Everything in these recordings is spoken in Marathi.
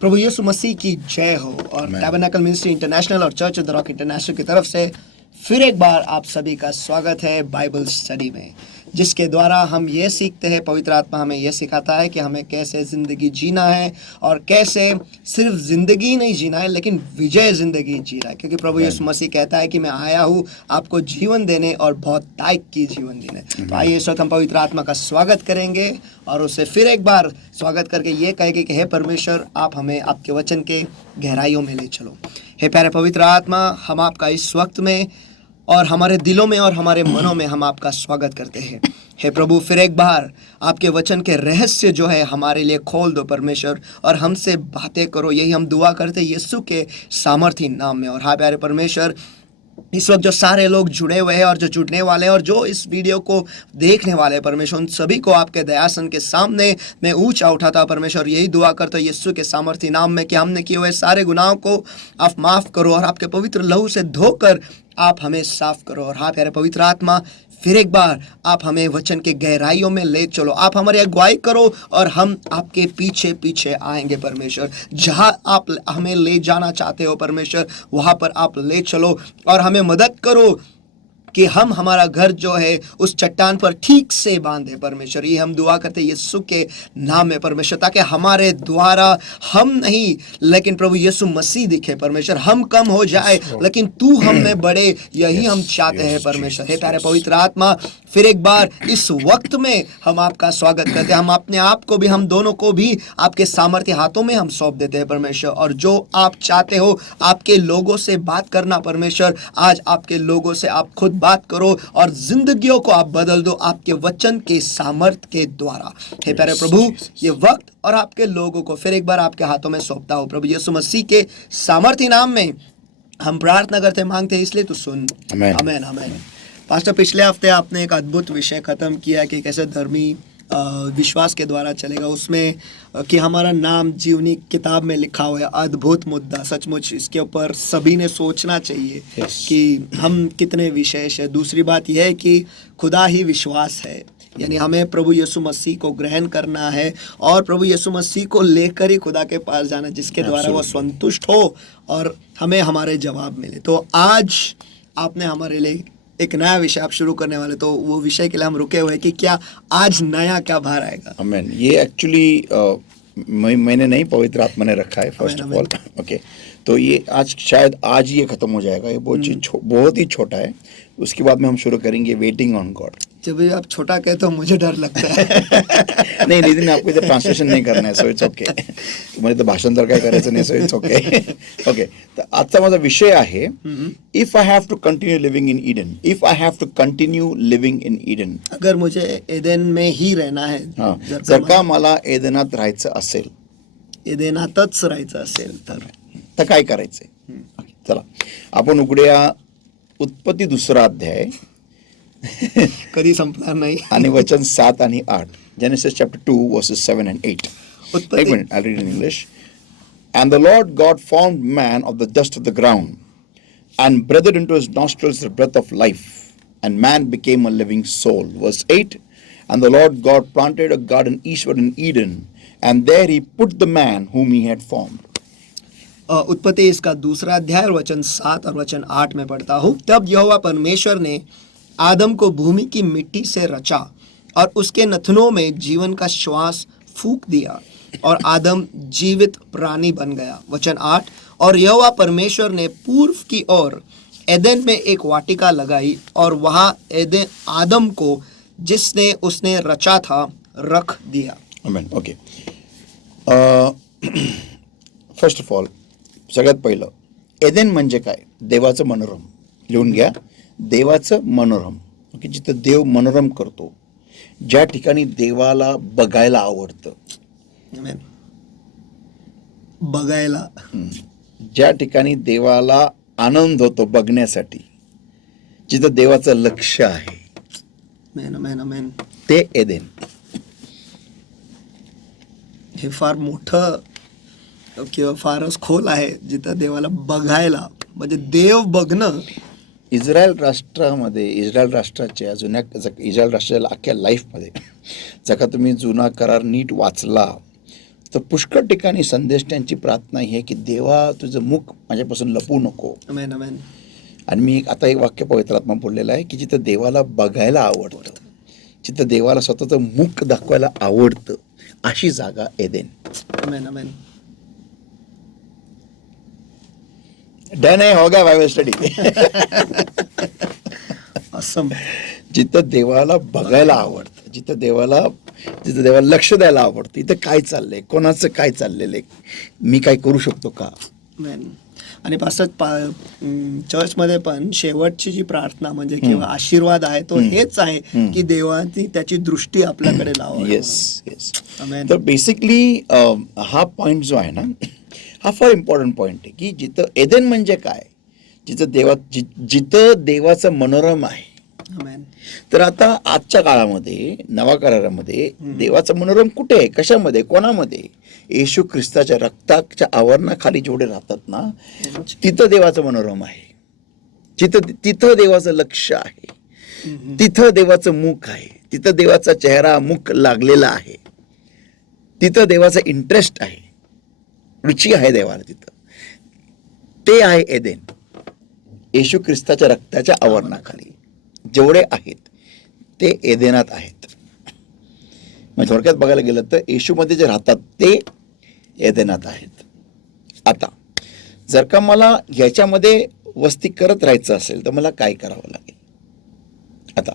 प्रभु यीशु मसीह की जय हो। और टैबरनेकल मिनिस्ट्री इंटरनेशनल और church of the rock international की तरफ से फिर एक बार आप सभी का स्वागत है बाइबल स्टडी में, जिसके द्वारा हम ये सीखते हैं, पवित्र आत्मा हमें ये सिखाता है कि हमें कैसे ज़िंदगी जीना है और कैसे सिर्फ ज़िंदगी नहीं जीना है लेकिन विजय ज़िंदगी जीना है, क्योंकि प्रभु यीशु मसीह कहता है कि मैं आया हूँ आपको जीवन देने और बहुत ताइक की जीवन देने। तो आइए इस वक्त हम पवित्र आत्मा का स्वागत करेंगे और उसे फिर एक बार स्वागत करके ये कहेंगे कि हे परमेश्वर, आप हमें आपके वचन के गहराइयों में ले चलो। हे प्यारे पवित्र आत्मा, हम आपका इस वक्त में और हमारे दिलों में और हमारे मनों में हम आपका स्वागत करते हैं। हे प्रभु, फिर एक बार आपके वचन के रहस्य जो है हमारे लिए खोल दो परमेश्वर, और हमसे बातें करो। यही हम दुआ करते हैं यीशु के सामर्थी नाम में। और हाँ प्यारे परमेश्वर, इस वक्त जो सारे लोग जुड़े हुए हैं और जो जुड़ने वाले हैं और जो इस वीडियो को देखने वाले हैं परमेश्वर, उन सभी को आपके दयासन के सामने मैं ऊंचा उठाता परमेश्वर। यही दुआ करता हूं यीशु के सामर्थी नाम में कि हमने किए हुए सारे गुनाहों को आप माफ़ करो और आपके पवित्र लहू से धोकर आप हमें साफ करो। और हाँ प्यारे पवित्र आत्मा, फिर एक बार आप हमें वचन के गहराइयों में ले चलो। आप हमारी अगुवाई करो और हम आपके पीछे पीछे आएंगे परमेश्वर। जहाँ आप हमें ले जाना चाहते हो परमेश्वर, वहाँ पर आप ले चलो और हमें मदद करो कि हम हमारा घर जो है उस चट्टान पर ठीक से बांधे परमेश्वर। ये हम दुआ करते हैं यीशु के नाम में परमेश्वर, ताकि हमारे द्वारा हम नहीं लेकिन प्रभु यीशु मसीह दिखे परमेश्वर। हम कम हो जाए लेकिन तू हम में बढ़े, यही हम चाहते हैं परमेश्वर। हे प्यारे पवित्र आत्मा, फिर एक बार इस वक्त में हम आपका स्वागत करते हैं। हम अपने आप को भी, हम दोनों को भी आपके सामर्थ्य हाथों में हम सौंप देते हैं परमेश्वर। और जो आप चाहते हो आपके लोगों से बात करना परमेश्वर, आज आपके लोगों से आप खुद बात करो और जिंदगियों को आप बदल दो आपके वचन के सामर्थ्य के द्वारा। हे प्यारे प्रभु, ये वक्त और आपके लोगों को फिर एक बार आपके हाथों में सौंपता हूं प्रभु यीशु मसीह के सामर्थ्य नाम में हम प्रार्थना करते मांगते हैं, इसलिए तू सुन। आमीन आमीन। पास्टर, पिछले हफ्ते आपने एक अद्भुत विषय खत्म किया कि कैसे धर्मी विश्वास के द्वारा चलेगा, उसमें कि हमारा नाम जीवनी किताब में लिखा हुआ है। अद्भुत मुद्दा, सचमुच इसके ऊपर सभी ने सोचना चाहिए कि हम कितने विशेष है। दूसरी बात यह है कि खुदा ही विश्वास है, यानी हमें प्रभु यीशु मसीह को ग्रहण करना है और प्रभु यीशु मसीह को लेकर ही खुदा के पास जाना, जिसके द्वारा वो संतुष्ट हो और हमें हमारे जवाब मिले। तो आज आपने हमारे लिए एक नया विषय आप शुरू करने वाले, तो वो विषय के लिए हम रुके हुए कि क्या आज नया क्या बाहर आएगा। आमीन। ये एक्चुअली मैंने नहीं, पवित्र आत्मा ने रखा है फर्स्ट ऑफ ऑल। ओके, तो ये आज शायद आज ही ये खत्म हो जाएगा। ये बहुत ही छोटा है। उसके बाद में हम शुरू करेंगे वेटिंग ऑन गॉड। जब भी आप छोटा कहते तो मुझे डर लगता है। नहीं, लेकिन आपको इधर ट्रांसलेशन नहीं करना है, सो इट्स ओके। तुम्हाला तर भाषांतर काय करायचं नाही, सो इट्स ओके। ओके, तर आजचा माझा विषय आहे, if I have to continue living in Eden. If I have to continue living in Eden, अगर मुझे एदेन में ही रहना है, जर का मला एदेनात राहायचं असेल, एदेनातच राहायचं असेल तर काय करायचंय? चला आपण उघडूया उत्पत्ती 2रा अध्याय कधी संपणार नाही आणि वचन 7 आणि 8. Genesis chapter 2 verses 7 and 8. एक minute, I'll read in English. And the Lord God formed man of the dust of the ground and breathed into his nostrils the breath of life, and man became a living soul. Verse 8. And the Lord God planted a garden eastward in Eden, and there he put the man whom he had formed. उत्पत्ति इसका 2रा अध्याय वचन 7 और वचन 8 में पढ़ता हूँ। तब यहोवा परमेश्वर ने आदम को भूमि की मिट्टी से रचा और उसके नथनों में जीवन का श्वास फूंक दिया और आदम जीवित प्राणी बन गया। वचन 8, और यहोवा परमेश्वर ने पूर्व की ओर एदेन में एक वाटिका लगाई और वहाँ एदेन आदम को जिसने उसने रचा था रख दिया। आमेन। ओके, फर्स्ट ऑफ ऑल सगळ्यात पहिलं, एदेन म्हणजे काय? देवाचं मनोरम. लिहून घ्या, देवाचं मनोरम. ओके, जिथं देव मनोरम करतो, ज्या ठिकाणी देवाला बघायला आवडतं, बघायला, ज्या ठिकाणी देवाला आनंद होतो बघण्यासाठी, जिथं देवाचं लक्ष आहे, ते एदेन. हे फार मोठं किंवा फारच खोल आहे, जिथं देवाला बघायला, म्हणजे देव बघणं. इस्रायल राष्ट्रामध्ये, इस्रायल राष्ट्राच्या जुन्या, इस्रायल राष्ट्राच्या अख्ख्या लाईफमध्ये जर का तुम्ही जुना करार नीट वाचला तर पुष्कळ ठिकाणी संदेश त्यांची प्रार्थना ही आहे की देवा तुझं मुख माझ्यापासून लपवू नको. आमेन, आमेन. आणि मी आता एक वाक्य पवित्र आत्मा बोललेलं आहे की जिथं देवाला बघायला आवडतं, जिथं देवाला स्वतःचं मुख दाखवायला आवडतं, अशी जागा एदेन. आमेन, आमेन. डन आहे, हो गया बायबल स्टडी. Awesome. जिथं देवाला बघायला आवडतं, जिथं देवाला लक्ष द्यायला आवडतं, इथं काय चाललंय, कोणाचं काय चाललेलं आहे, मी काय करू शकतो का. आमेन. आणि पास्टर चर्चमध्ये पण शेवटची जी प्रार्थना म्हणजे किंवा आशीर्वाद आहे तो हेच आहे की देवाची त्याची दृष्टी आपल्याकडे लावावी. Yes yes. आमेन. तर बेसिकली हा पॉईंट जो आहे ना, हा फार इम्पॉर्टंट पॉईंट आहे की जिथं एदेन म्हणजे काय, जिथं देवाचं मनोरम आहे. आमेन. तर आता आजच्या काळामध्ये नवा करारामध्ये देवाचं मनोरम कुठे आहे, कशामध्ये, कोणामध्ये? येशू ख्रिस्ताच्या रक्ताच्या आवरणाखाली जेवढे राहतात ना, तिथं देवाचं मनोरम आहे. तिथं देवाचं लक्ष आहे, तिथं देवाचं मुख आहे, तिथं देवाचा चेहरा मुख लागलेला आहे, तिथं देवाचा इंटरेस्ट आहे, रुची आहे देवाला तिथं. ते आहे एदेन. येशू ख्रिस्ताच्या रक्ताच्या आवरणाखाली जेवढे आहेत ते एदेनात आहेत. मग थोडक्यात बघायला गेलं तर येशूमध्ये जे राहतात ते एदेनात आहेत. आता जर का मला ह्याच्यामध्ये वस्ती करत राहायचं असेल तर मला काय करावं लागेल? आता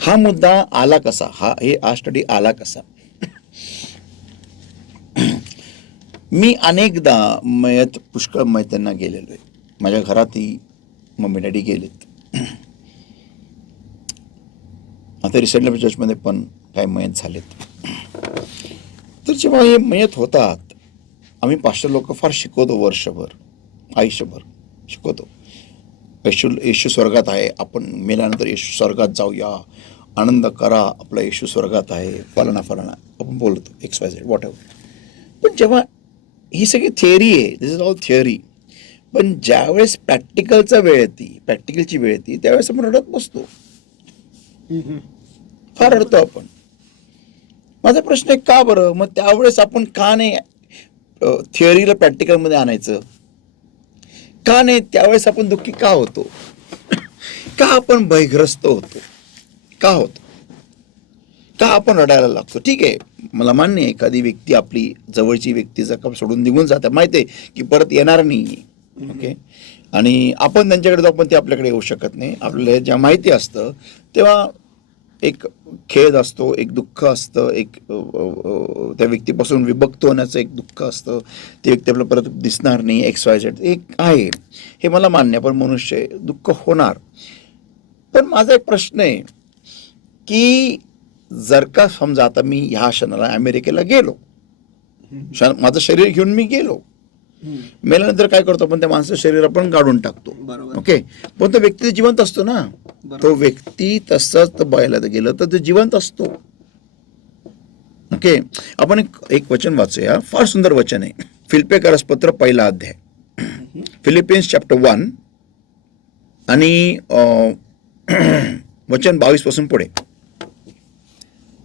हा मुद्दा आला कसा, हा स्टडी आला कसा? मी अनेकदा पुष्कळ मयतांना गेलेलो आहे. माझ्या घरातही मम्मी डॅडी गेलेत. आता रिसेंटली चर्चमध्ये पण काही मयत झालेत. तर जेव्हा हे मयत होतात, आम्ही पास्टर लोक फार शिकवतो, वर्षभर आयुष्यभर शिकवतो. येशू स्वर्गात आहे, आपण मेल्यानंतर येशू स्वर्गात जाऊया, आनंद करा, आपला येशू स्वर्गात आहे, फलाना आपण बोलतो, XYZ वॉट एव्हर. पण जेव्हा ही सगळी थिअरी आहे, दिस इज ऑल थिअरी, पण ज्यावेळेस प्रॅक्टिकलची वेळ येते त्यावेळेस आपण रडत बसतो, फार रडतो आपण. माझा प्रश्न आहे का बरं? मग त्यावेळेस आपण का नाही थिअरीला प्रॅक्टिकलमध्ये आणायचं? का नाही त्यावेळेस आपण दुःखी का होतो? का आपण भयग्रस्त होतो? का होतो? का आपण रडायला लागतो? ठीक आहे, मला मान्य आहे एखादी व्यक्ती, आपली जवळची व्यक्ती जर का सोडून निघून जाते, माहिती आहे की परत येणार नाही, ओके, आणि आपण त्यांच्याकडे जाऊ पण ते आपल्याकडे येऊ शकत नाही. आपल्याला जेव्हा माहिती असतं तेव्हा एक खेद असतो, एक दुःख असतं, एक त्या व्यक्तीपासून विभक्त होण्याचं एक दुःख असतं, ती व्यक्ती आपल्याला परत दिसणार नाही, XYZ एक आहे, हे मला मान्य. पण मनुष्य दुःख होणार. पण माझा एक प्रश्न आहे की जर का समजा आता मी ह्या क्षणाला अमेरिकेला गेलो, माझं शरीर घेऊन मी गेलो, मेल्यानंतर काय करतो आपण? त्या माणसाचं शरीर आपण काढून टाकतो, ओके, पण तो व्यक्ती जिवंत असतो ना. तो व्यक्ती तसंच बघायला गेलं तर तो जिवंत असतो, ओके. आपण एक वचन वाचूया, फार सुंदर वचन आहे. फिलिप्पियर्स पत्र 1 अध्याय, फिलिपियन्स चॅप्टर 1 आणि वचन 22 पासून पुढे,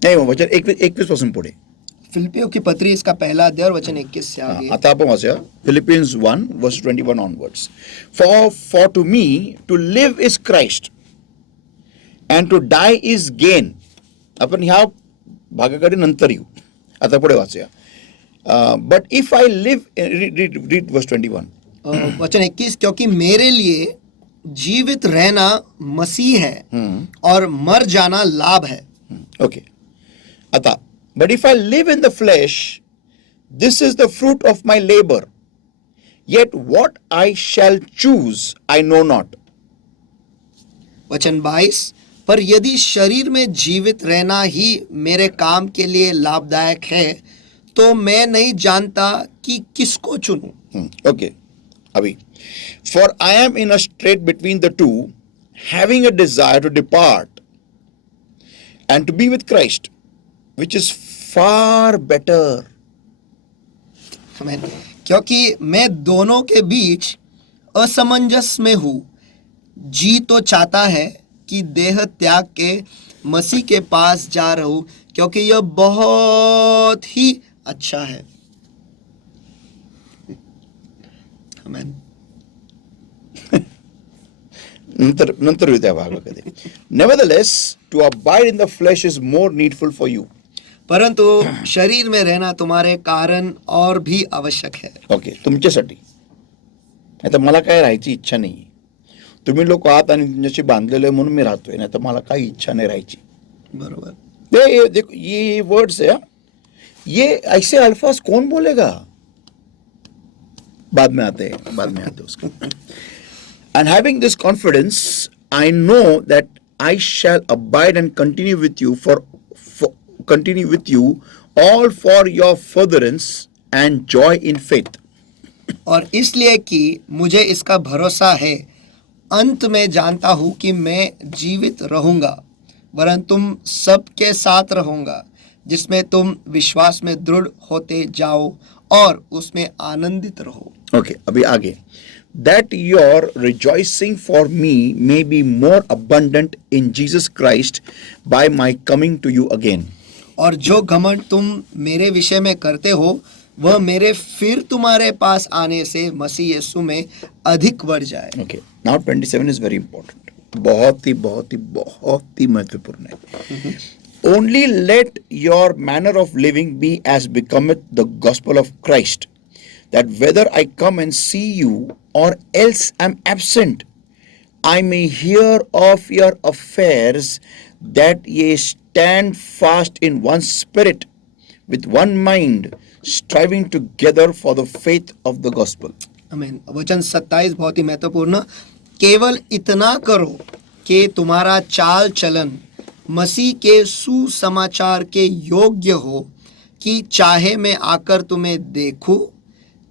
नाही वचन 21 पासून पुढे. फिलिपियों की पत्री इसका पहला अध्याय और वचन 21 से आगे. आता आपण वाचूया Philippines 1 verse 21 onwards. For to me to live is Christ and to die is gain. आपण ह्या भागाकडे नंतर येऊ, आता पुढे वाचूया. But if I live, read verse 21. वचन 21, क्योंकि मेरे लिए जीवित रहना मसीह है और मर जाना लाभ है. ओके. आता but if I live in the flesh, this is the fruit of my labor. Yet what I shall choose, I know not. वचन 22, पर यदि शरीर में जीवित रहना ही मेरे काम के लिए लाभदायक है तो मैं नहीं जानता कि किसको चुनूं. Okay. अभी for I am in a strait between the two, having a desire to depart and to be with Christ, which is far better. आमीन. क्योंकि मैं दोनों के बीच असमंजस में हूँ. जी तो चाहता है कि देह त्याग के मसीह के पास जा रहूं, क्योंकि यह बहुत ही अच्छा है. आमेन. नंतर येऊ त्या भागाकडे. Nevertheless, to abide in the flesh is more needful for you. परंतु शरीर में रहना तुम्हारे कारण और भी आवश्यक है. ओके, तुमच्यासाठी. आता मला काय राहायची इच्छा नाही. तुम्ही लोक आहात आणि तुमच्याशी बांधलेले म्हणून मी राहतोय, नाही तर मला काही इच्छा नाही राहायची. बरोबर. देखो ये वर्ड्स है, ये ऐसे अल्फाज कौन बोलेगा? बाद में आते उसको. And having this confidence, I know that I shall abide and continue with you all for your furtherance and joy in faith. और इसलिए कि मुझे इसका भरोसा है, अंत में जानता हूँ कि मैं जीवित रहूंगा, वरन तुम सबके साथ रहूंगा, जिसमें तुम विश्वास में दृढ़ होते जाओ और उसमें आनंदित रहो. ओके, अभी आगे. That your rejoicing for me may be more abundant in Jesus Christ by my coming to you again. और जो घमंड तुम मेरे विषय में करते हो, वह मेरे फिर तुम्हारे पास आने से मसीह यीशु में अधिक बढ़ जाए. Okay, now 27 is very important. बहुत ही महत्वपूर्ण है. Only let your manner of living be as becometh the gospel of Christ, that whether I come and see you or else am absent, I may hear of your affairs, that ye stand fast in one spirit, with one mind, striving together for the faith of the gospel. आमीन. वचन 27 बहुत ही महत्वपूर्ण. केवल इतना करो कि तुम्हारा चाल चलन मसीह के सुसमाचार के योग्य हो, कि चाहे मैं आकर तुम्हें देखूं,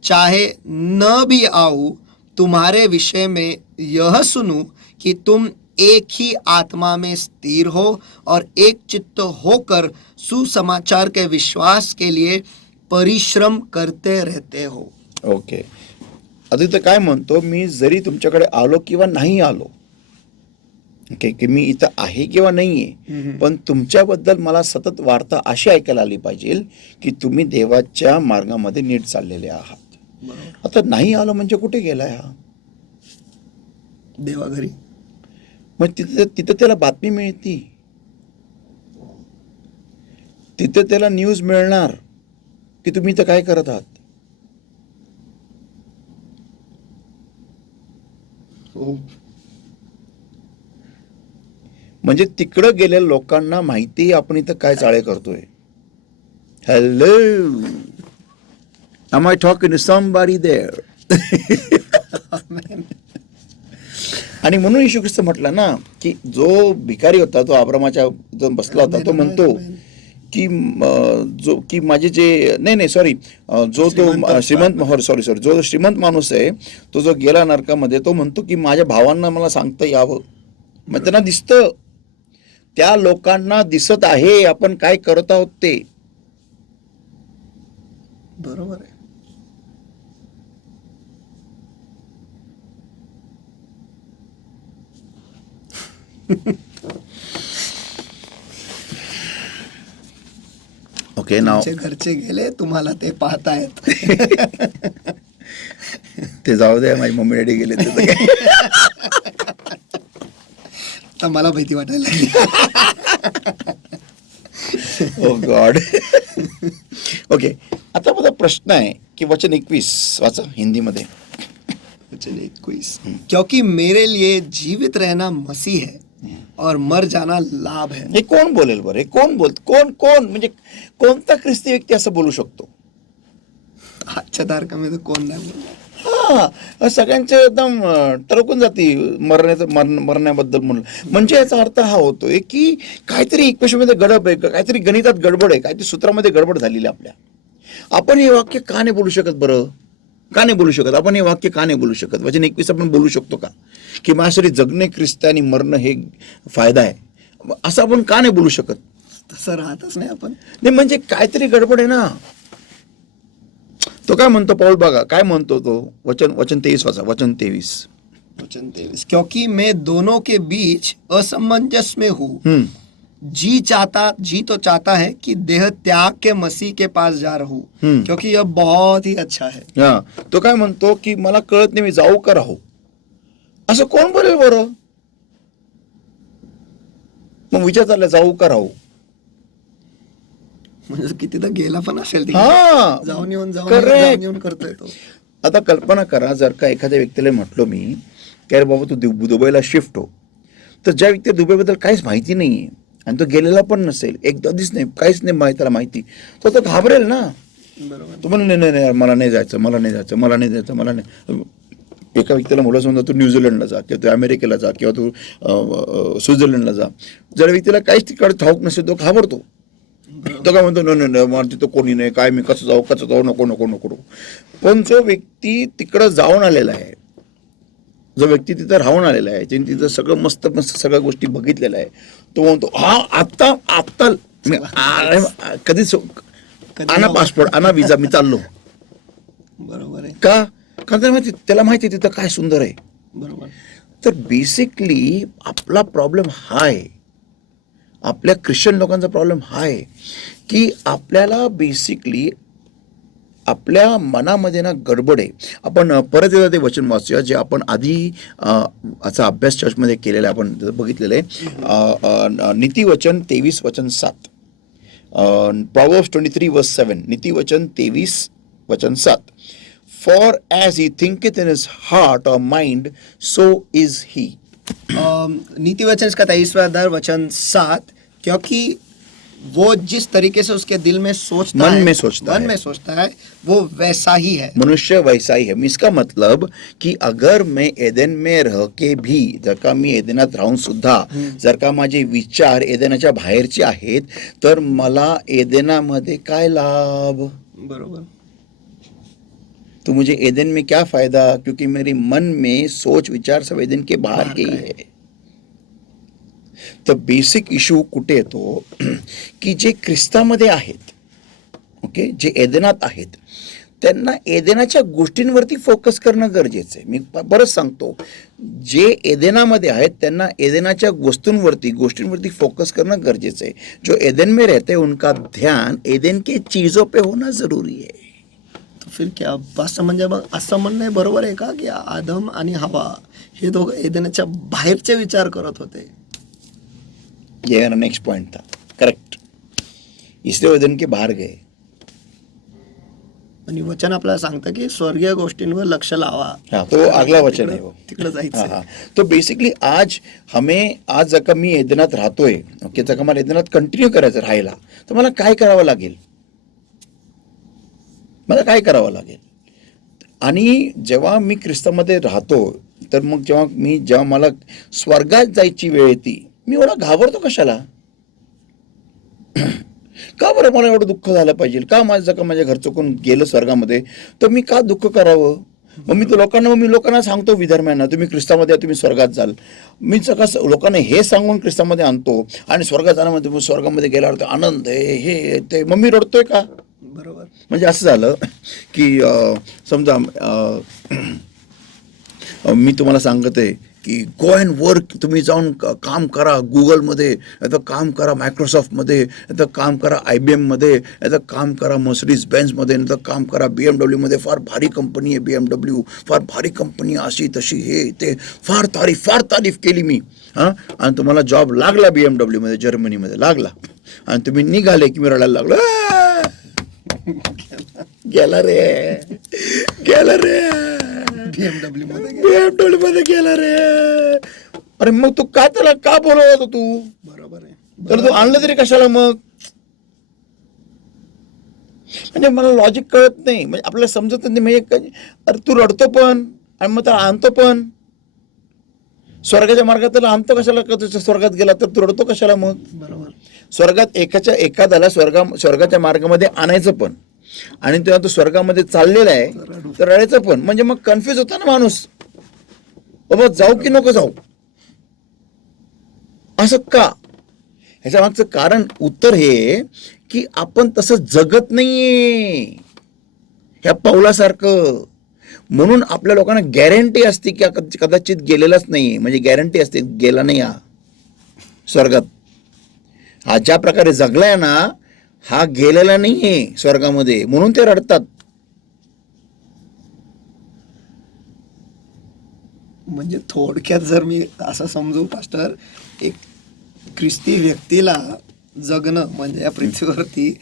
चाहे न भी आऊं, तुम्हारे विषय में यह सुनूं कि तुम एक ही आत्मा में स्थिर हो और एक चित्त होकर सुसमाचार के विश्वास के लिए परिश्रम करते रहते हो. ओके, आता इथं काय म्हणतो, मी जरी तुमच्याकडे आलो किंवा नाही आलो, ओके, की मी इथं आहे किंवा नाहीये, पण तुमच्याबद्दल मला सतत वार्ता अशी ऐकायला आली पाहिजे की तुम्ही देवाच्या मार्गामध्ये नीट चाललेले आहात. आता नाही आलो म्हणजे कुठे गेलाय हा? देवाघरी. मग तिथं त्याला बातमी मिळती, तिथं त्याला न्यूज मिळणार की तुम्ही इथं काय करत आहात. म्हणजे तिकडं गेलेल्या लोकांना माहिती आपण इथं काय चाळे करतोय. Hello, am I talking to somebody there? आणि म्हणून येशू ख्रिस्त म्हटलं ना की जो भिकारी होता, तो अब्रामाच्या इथं बसला होता, तो म्हणतो की की माझे जे नाही सॉरी जो तो श्रीमंत माणूस आहे, तो जो गेला नरकामध्ये, तो म्हणतो की माझ्या भावांना मला सांगता यावं. मग त्यांना दिसतं, त्या लोकांना दिसत आहे आपण काय करत आहोत ते. बरोबर आहे. ओके, नाव घरचे गेले, तुम्हाला ते पाहतायत. ते जाऊ दे, माझी मम्मी डॅडी गेले ते काय. तर मला भीती वाटायला लागली. ओ गॉड. ओके, आता माझा प्रश्न आहे की वचन 21 वाचा हिंदीमध्ये. वचन 21. क्योंकि मेरे लिए जीवित रहना मसीह है और मर जाना लाभ है. हे कोण बोलेल बरं? कोण म्हणजे कोणता ख्रिस्ती व्यक्ती असं बोलू शकतो? आजच्या तारखेमध्ये कोण नाही बोलणार. हा, सगळ्यांचे एकदम टरकून जाती मरण्याबद्दल म्हणून. म्हणजे याचा अर्थ हा होतोय की काहीतरी इक्वेशनमध्ये गडबड आहे, काहीतरी गणितात गडबड आहे, काहीतरी सूत्रामध्ये गडबड झालेली आपल्या. आपण हे वाक्य का नाही बोलू शकत बरं? का नाही बोलू शकत? आपण हे वाक्य का नाही बोलू शकत? वचन 21 आपण बोलू शकतो का की माझ्यासाठी जगणे ख्रिस्त आणि मरणं हे फायदा आहे, असं आपण का नाही बोलू शकत? तसं राहतच नाही आपण. नाही म्हणजे काहीतरी गडबड आहे ना. तो काय म्हणतो पौल, बघा काय म्हणतो तो. वचन 23 वाचा. वचन 23. क्योंकि मैं दोनों के बीच असमंजस में हूँ, जी तो चाहता है कि देह त्याग के मसीह के पास जा रहूं, क्योंकि यह बहुत ही अच्छा है. हा, तो काय म्हणतो की मला कळत नाही मी जाऊ का राहू. असं कोण बोलेल बरं. मग विचार चालला जाऊ का राहू. म्हणजे किती तर गेला पण असेल तिकडे. हा, जाऊन येऊन Correct. करतोय तो. आता कल्पना करा, जर का एखाद्या व्यक्तीला म्हटलो मी की अरे बाबा तू दुबईला शिफ्ट हो, तर ज्या व्यक्ती दुबईबद्दल काहीच माहिती नाहीये आणि तो गेलेला पण नसेल, एकदाच नाही, काहीच नाही त्याला माहिती, तो तर घाबरेल ना. बरोबर. तो म्हणून नाही नाही मला नाही जायचं, मला नाही जायचं, मला नाही जायचं, मला नाही. एका व्यक्तीला मुलं समजा तू न्यूझीलंडला जा किंवा तू अमेरिकेला जा किंवा तू स्वित्झर्लंडला जा, जर व्यक्तीला काहीच तिकडे ठाऊक नसेल तो घाबरतो. तो काय म्हणतो नाही मला तिथं कोणी नाही, काय मी कसं जाऊ, नको नको नको. पण जो व्यक्ती तिकडं जाऊन आलेला आहे, जो व्यक्ती तिथं राहून आलेला आहे, ज्यांनी तिथं सगळं मस्त मस्त सगळ्या गोष्टी बघितलेल्या आहे, तो म्हणतो हा आत्ता कधी आणा पासपोर्ट, आणा विजा, मी चाललो. बरोबर आहे. का? कारण त्याला माहिती तिथं काय सुंदर आहे. बरोबर. तर बेसिकली आपला प्रॉब्लेम हा आहे, आपल्या ख्रिश्चन लोकांचा प्रॉब्लेम हा आहे की आपल्याला बेसिकली आपल्या मनामध्ये ना गडबड आहे. आपण परत एकदा ते वचन वाचूया जे आपण आधी असा अभ्यास चर्चमध्ये केलेला आपण बघितलेलं आहे. नीतिवचन 23:7, Proverbs 23:7, नीतिवचन 23:7. For as he thinketh in his heart or mind, so is he. नीति वचन इसका 23वां अध्याय वचन 7, क्योंकि वो जिस तरीके से उसके दिल में सोचता मन है, में सोचता है, वो वैसा ही है. मनुष्य वैसा ही है. इसका मतलब कि अगर मैं एदेन में रह के भी, जर का मी एदेनात राहून सुद्धा जर का माझे विचार एदेनाच्या बाहेरचे आहेत, तर मला एदेनामध्ये काय लाभ. बरोबर. तो मुझे एदेन में क्या फायदा, क्योंकि मेरे मन में सोच विचार सब एदेन के बाहर के ही है. तर बेसिक इश्यू कुठे येतो की जे ख्रिस्तामध्ये आहेत, ओके, जे एदेनात आहेत, त्यांना एदेनाच्या गोष्टींवरती फोकस करणं गरजेचं आहे. मी बरंच सांगतो, जे एदेनामध्ये आहेत त्यांना एदेनाच्या गोष्टींवरती फोकस करणं गरजेचं आहे. जो एदेन में रहते हैं उनका ध्यान एदेन के चीजों पे होना जरूरी है. तो फिर क्या असं म्हणजे मग असं म्हणणं बरोबर आहे का की आदम आणि हवा हे दोघं एदेनाच्या बाहेरचे विचार करत होते. ये मेरा नेक्स्ट पॉइंट था. करेक्ट. इसलिए एदेन के बाहर गए. आणि वचन आपल्याला सांगतं की स्वर्गीय गोष्टींवर लक्ष लावा. हाँ, तो अगला वचन है वो. तिकडे जायचं. हाँ. तो बेसिकली आज जर का मी एदेनात राहतोय, ओके, जर का मला एदेनात कंटिन्यू करायचं राहायला, तर मला काय करावं लागेल. आणि जेव्हा मी ख्रिस्तामध्ये राहतो, तर मग जेव्हा मला स्वर्गात जायची वेळ येते, मी एवढा घाबरतो कशाला. का बरं मला एवढं दुःख झालं पाहिजे. का माझ्या घरचं कोण गेलं स्वर्गामध्ये, तर मी का दुःख करावं. मग मी लोकांना सांगतो, विधर्म्यांना, तुम्ही ख्रिस्तामध्ये तुम्ही स्वर्गात जाल. मी लोकांना हे सांगून ख्रिस्तामध्ये आणतो आणि स्वर्गात जाण्यामध्ये स्वर्गामध्ये गेल्यावर आनंद आहे, हे ते. मग मी रडतोय का. बरोबर. म्हणजे असं झालं की समजा मी तुम्हाला सांगत आहे की गो अँड वर्क, तुम्ही जाऊन काम करा गुगलमध्ये, याचं काम करा मायक्रोसॉफ्टमध्ये, याचं काम करा IBM मध्ये, याचं काम करा मर्सिडीज बेन्झमध्ये, याचं काम करा BMW मध्ये. फार भारी कंपनी आहे BMW, फार भारी कंपनी, अशी तशी हे ते. फार तारीफ केली मी. हां, आणि तुम्हाला जॉब लागला BMW मध्ये, जर्मनीमध्ये लागला, आणि तुम्ही निघाले की मी रडायला लागलो. गेला रे BMW मध्ये गेला रे. अरे मग तू त्याला का बोलवत तू. बरोबर आहे. तर तू आणलं तरी कशाला मग. म्हणजे मला लॉजिक कळत नाही, म्हणजे आपल्याला समजत नाही. म्हणजे अरे तू रडतो पण आणि मग त्याला आणतो पण. स्वर्गाच्या मार्गात त्याला आणतो कशाला. स्वर्गात गेला तर तू रडतो कशाला मग. बरोबर. स्वर्गात एखाद्याला स्वर्गाच्या मार्गामध्ये आणायचं पण, आणि तेव्हा तो स्वर्गामध्ये चाललेला आहे तर रडायचं पण. म्हणजे मग कन्फ्युज होता ना माणूस, बाबा जाऊ की नको जाऊ. असं का. ह्याच्या मागचं कारण उत्तर हे की आपण तसं जगत नाहीये ह्या पौलासारखं. म्हणून आपल्या लोकांना गॅरंटी असते की कदाचित गेलेलाच नाही, म्हणजे गॅरंटी असते गेला नाही हा स्वर्गात. हा ज्या प्रकारे जगलाय ना, हा गेलेला नाहीये स्वर्गामध्ये, म्हणून ते रडतात. म्हणजे थोडक्यात जर मी असं समजू पास्टर, एक ख्रिस्ती व्यक्तीला जगणं म्हणजे या पृथ्वीवरती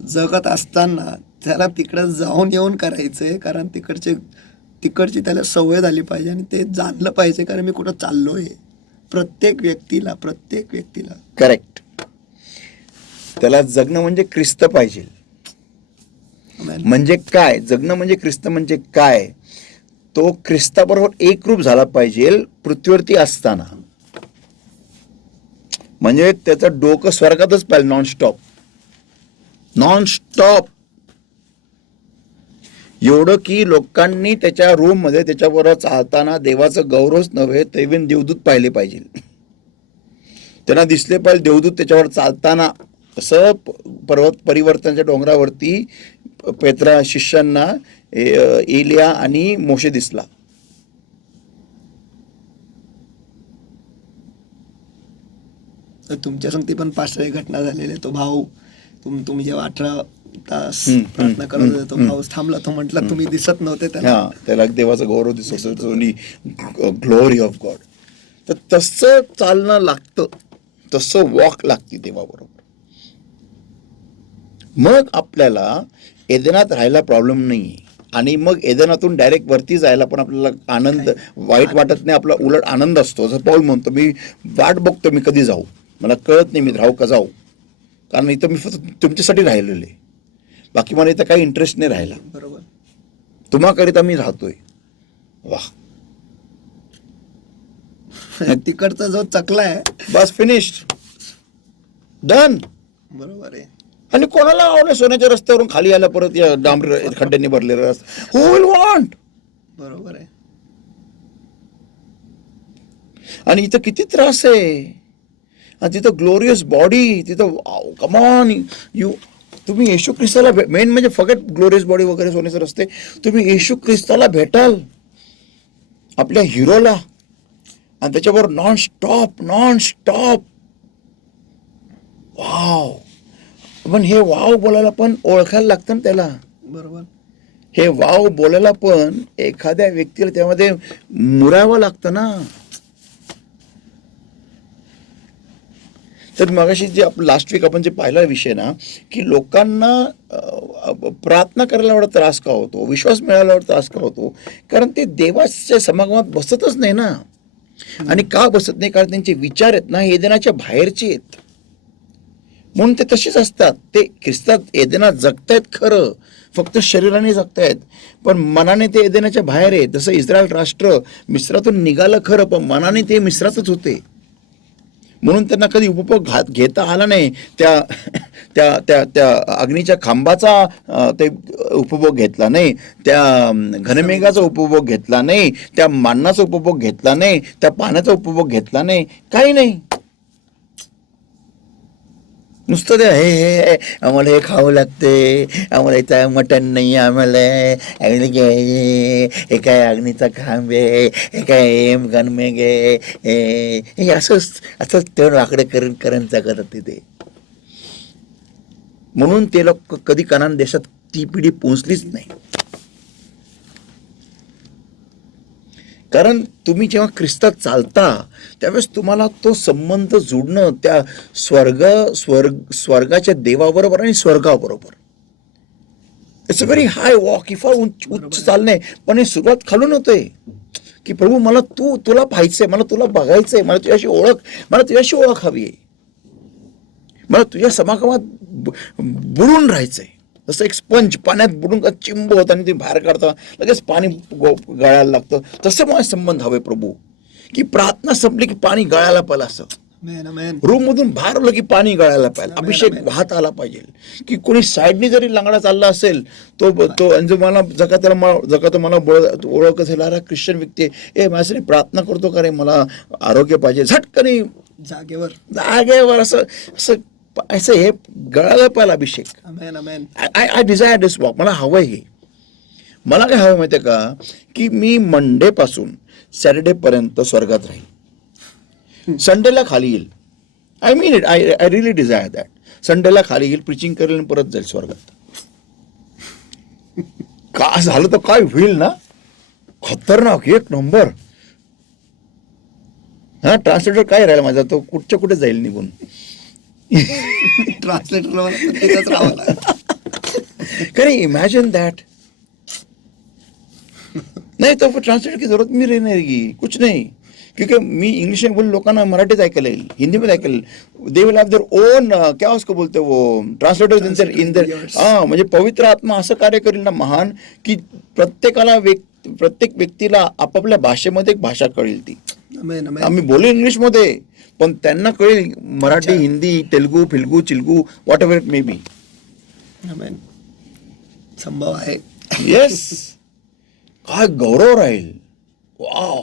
जगत असताना त्याला तिकडं जाऊन येऊन करायचंय, कारण तिकडची त्याला सवय झाली पाहिजे आणि ते जाणलं पाहिजे कारण मी कुठं चाललोय. प्रत्येक व्यक्तीला करेक्ट. त्याला जगणं म्हणजे ख्रिस्त पाहिजे. Amen. म्हणजे काय जगणं म्हणजे ख्रिस्त म्हणजे काय? तो ख्रिस्ताबरोबर एकरूप झाला पाहिजे पृथ्वीवरती असताना. म्हणजे त्याचं डोकं स्वर्गातच पाहिजे, नॉनस्टॉप. एवढं की लोकांनी त्याच्या रूम मध्ये त्याच्याबरोबर चालताना देवाचं गौरवच नव्हे तेवीन देवदूत पाहिले पाहिजे. त्यांना दिसले पाहिजे देवदूत त्याच्यावर चालताना. असं पर्वत परिवर्तनाच्या डोंगरावरती पेत्रा शिष्यांना एलिया आणि मोशे दिसला. तर तुमच्या संगती पण पास्टर एक घटना झालेली आहे. तो भाऊ तुम्ही जेव्हा 18 तास प्रार्थना करत होते, तो भाऊ थांबला. तो म्हटला तुम्ही दिसत नव्हते त्याला. हा, त्याला देवाचा गौरव दिसत होता, ग्लोरी ऑफ गॉड. तर तसं चालणं लागतं, तसं वॉक लागते देवाबरोबर. मग आपल्याला एदेनात राहायला प्रॉब्लेम नाही. आणि मग एदेनातून डायरेक्ट वरती जायला पण आपल्याला आनंद, वाईट वाटत नाही, आपला उलट आनंद असतो. जसं पाऊल म्हणतो, मी वाट बघतो मी कधी जाऊ, मला कळत नाही मी राहू का जाऊ, कारण इथं मी फक्त तुमच्यासाठी राहिलेले, बाकी मला इथं काही इंटरेस्ट नाही राहिला. बरोबर. तुम्हाकरिता मी राहतोय. वाह. तिकडचा जो चकला आहे, बस फिनिश्ड, डन. बरोबर आहे. आणि कोणाला आवडलं सोन्याच्या रस्त्यावरून खाली यायला, परत या डांबरी खड्ड्यांनी भरलेला रस्ता? हु विल वॉन्ट? बरोबर आहे. आणि इथं किती त्रास आहे, आणि तिथं ग्लोरियस बॉडी, तिथं कमॉन यू. तुम्ही येशू ख्रिस्ताला मेन म्हणजे फगट ग्लोरियस बॉडी वगैरे सोन्याचे रस्ते, तुम्ही येशू ख्रिस्ताला भेटाल, आपल्या हिरोला, आणि त्याच्याबरोबर नॉन स्टॉप. वाव. पण हे वाव बोलायला पण ओळखायला लागतं ना त्याला. बरोबर. हे वाव बोलायला पण एखाद्या व्यक्तीला त्यामध्ये मुरावं लागतं ना. तर मगाशी जे लास्ट वीक आपण जे पाहिला विषय ना, की लोकांना प्रार्थना करायला एवढा त्रास का होतो, विश्वास मिळायला एवढा त्रास का होतो, कारण ते देवाच्या समागमात बसतच नाही ना. आणि का बसत नाही? कारण त्यांचे विचार आहेत ना एदेनाच्या बाहेरचे आहेत, म्हणून ते तसेच असतात. ते ख्रिस्तात एदेनात जगतायत खरं, फक्त शरीराने जगतायत, पण मनाने ते एदेनाच्या बाहेर आहे. जसं इस्रायल राष्ट्र मिस्रातून निघालं खरं, पण मनाने ते मिस्रातच होते, म्हणून त्यांना कधी उपभोग घेता आला नाही. त्या त्या त्या त्या अग्नीच्या खांबाचा ते उपभोग घेतला नाही, त्या घनमेघाचा उपभोग घेतला नाही, त्या मानाचा उपभोग घेतला नाही, त्या पाण्याचा उपभोग घेतला नाही, काही नाही. नुसतं ते हे आम्हाला हे खावं लागते, आम्हाला इथं मटण नाही, आम्हाला हे काय अग्नीचा खांब आहे, हे काय घनमेघ आहे, हे असंच ते वाकडे करून जगत तिथे. म्हणून ते लोक कधी कनान देशात ती पिढी पोहोचलीच नाही. कारण तुम्ही जेव्हा ख्रिस्तात चालता त्यावेळेस तुम्हाला तो संबंध जुडणं त्या स्वर्गाच्या देवाबरोबर आणि स्वर्गाबरोबर. It's a very high walk, फार उच्च चालणे, पण हे सुरुवात खालून होते की प्रभू मला तुला पाहायचंय, मला तुला बघायचंय, मला तुझ्याशी ओळख हवी आहे, मला तुझ्या समागमात बुडून राहायचंय. जसं एक स्पंज पाण्यात बुडून चिंब होतं आणि ते बाहेर काढता लगेच पाणी गळायला लागतं, तसं मला संबंध हवे प्रभू, की प्रार्थना संपली की पाणी गळायला पाहिलं, असं रूम मधून बाहेर आलं की पाणी गळायला पाहिजे, अभिषेक वाहत आला पाहिजे. की कोणी साईडनी जरी लांगडा चालला असेल तो मला जगा मला ओळख असेल, अरे ख्रिश्चन व्यक्ती माझ्यासाठी प्रार्थना करतो का रे, मला आरोग्य पाहिजे, झटकन जागेवर असं हे गळायला पाहिजे अभिषेक. आय डिझायर दिस वॉक, मला हवंय हे. मला काय हवं माहितीये का, की मी मंडे पासून सॅटर्डे पर्यंत स्वर्गात राहील, संडेला खाली येईल, I mean it. I really desire that. संडेला खाली येईल, प्रिचिंग करेल आणि परत जाईल स्वर्गात. का झालं तर काय होईल ना, खतरनाक, एक नंबर. हा, ट्रान्सलेटर काय राहिला माझा, तो कुठच्या कुठे जाईल निघून. ट्रान्सलेटरला मला तिथंच राहावं लागेल. करें इमेजिन दैट. नहीं तो फिर ट्रांसलेटर की जरूरत नहीं रहेगी, कुछ नहीं. क्योंकि मी इंग्लिश में बोल, लोकांना मराठीत ऐकायला येईल, हिंदी मध्ये ऐकायला येईल. They will have their own, क्या उसको बोलते वो, ट्रान्सलेटर इन देअर. हा, म्हणजे पवित्र आत्मा असं कार्य करेल ना महान, की प्रत्येक व्यक्तीला आपापल्या भाषेमध्ये एक भाषा कळेल. ती आम्ही बोलू इंग्लिश मध्ये, पण त्यांना कळेल मराठी, हिंदी, तेलुगू, फिलगू, चिलगू, whatever it may be. संभव आहे. येस. काय गौरव राहील. वाव.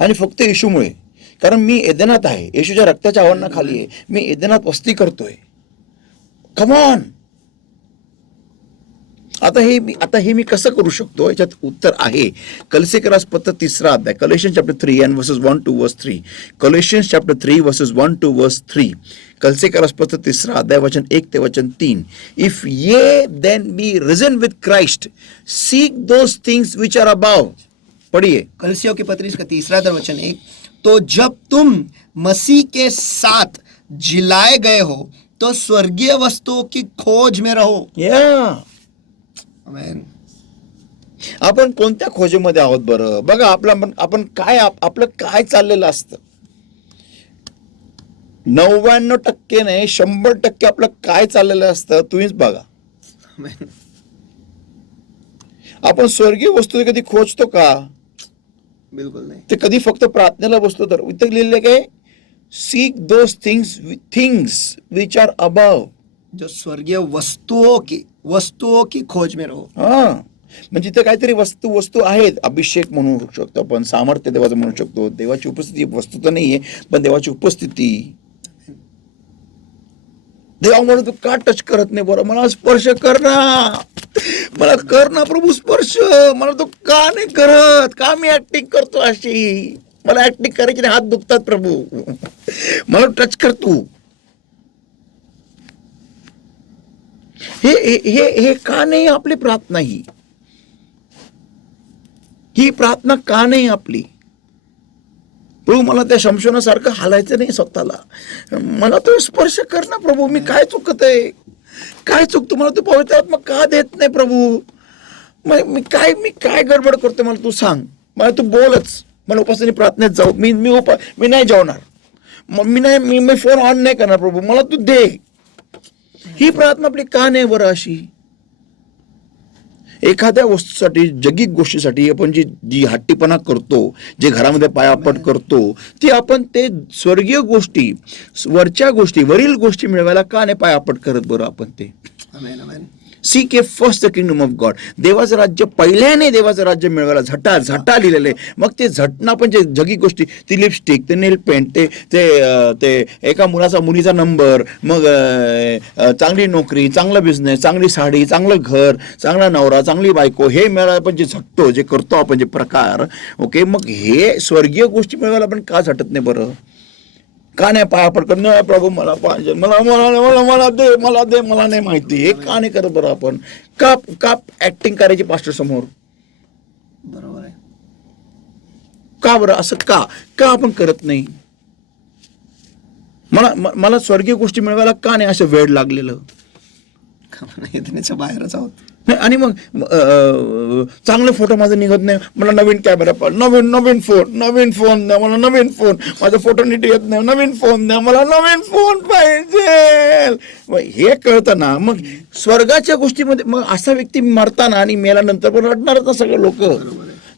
आणि फक्त येशूमुळे. कारण मी एदेनात आहे, येशूच्या रक्ताच्या आवरणाखाली आहे, मी एदेनात वस्ती करतोय. Come on. आता हे मी कसं करू शकतो, याच्यात उत्तर आहे. कलसीकरास पत्र 3 अध्याय, Colossians chapter 3 and verses 1 to verse 3. Colossians chapter 3 verses 1 to verse 3. कलसीकरास पत्र 3 अध्याय वचन 1 ते वचन 3. If ye then be risen with Christ, seek those things which are above. पढ़िए. कलसियों की पत्री का 3 वचन 1. तो जब तुम मसीह के साथ जिलाए गए हो, तो स्वर्गीय वस्तुओं की खोज में रहो. या. आमेन. आपण कोणत्या खोजेमध्ये आहोत बरं? बघा, आपण काय, आपलं काय चाललेलं असतं. 99% नाही, 100% आपलं काय चाललेलं असतं, तुम्हीच बघा. आमेन. आपण स्वर्गीय वस्तू कधी खोजतो का? बिलकुल नाही. ते कधी फक्त प्रार्थनेला बसतो तर. इथं लिहिलेलं काय, sick those things which are above. जो स्वर्गीय वस्तुओं की खोज में रहो. हा, म्हणजे इथे काहीतरी वस्तू आहेत. अभिषेक म्हणू शकतो आपण, सामर्थ्य देवाचं म्हणू शकतो, देवाची उपस्थिती. वस्तू तर नाहीये, पण देवाची उपस्थिती. देवा म्हणून तू का टच करत नाही बरं, मला स्पर्श कर ना, मला कर ना प्रभू स्पर्श. मला तो का नाही करत, का मी ऍक्टिंग करतो अशी, मला ऍक्टिंग करायची नाही, हात दुखतात प्रभू, मला टच कर तू. हे का नाही आपली प्रार्थना? ही प्रार्थना का नाही आपली? प्रभू मला त्या शमशोनासारखं हालायचं नाही स्वतःला, मला तो स्पर्श कर ना प्रभू. मी काय चुकत आहे, काय चुकतो, मला तू पवित्र आत्मा का देत नाही प्रभू? मी काय गडबड करतो, मला तू सांग, मला तू बोलच. मला उपासनी प्रार्थनेत जाऊ, मी नाही जेवणार, मी फोन ऑन नाही करणार प्रभू, मला तू दे. ही प्रार्थना आपली का नाही बरं अशी? एखाद्या वस्तूसाठी, जगिक गोष्टीसाठी आपण जी हट्टीपणा करतो, जे घरामध्ये पायापट करतो, ती आपण ते स्वर्गीय गोष्टी, वरच्या गोष्टी, वरील गोष्टी मिळवायला का नाही पायापट करत बरं आपण ते? Amen. Amen. Seek ye first the kingdom of God. देवाचं राज्य पहिल्याने, देवाचं राज्य मिळवायला झटा लिहिलेलं आहे. मग ते झटणं पण जे जगी गोष्टी, ती लिपस्टिक, ते नेल पेंट, ते एका मुलीचा नंबर, मग चांगली नोकरी, चांगला बिझनेस, चांगली साडी, चांगलं घर, चांगला नवरा, चांगली बायको, हे मिळायला आपण जे झटतो, जे करतो आपण जे प्रकार, ओके, मग हे स्वर्गीय गोष्टी मिळवायला आपण का झटत नाही बरं? का नाही पाया पडकन, नाही प्रभू मला पाहिजे, मला दे, मला नाही माहिती, हे का नाही करत बरं आपण? का ऍक्टिंग करायची पास्टर समोर? बरोबर आहे. का बरं असं का आपण करत नाही? मला स्वर्गीय गोष्टी मिळवायला का नाही असं वेळ लागलेलं? बाहेरच आहोत. आणि मग चांगले फोटो माझं निघत नाही, मला नवीन कॅमेरा पाहिजे, नवीन फोन द्या, मला नवीन फोन, माझा फोटो नीट येत नाही, नवीन फोन द्या, मला नवीन फोन पाहिजे. हे कळतं ना. मग स्वर्गाच्या गोष्टीमध्ये मग असा व्यक्ती मरताना आणि मेल्यानंतर पण रडणारच ना सगळे लोक.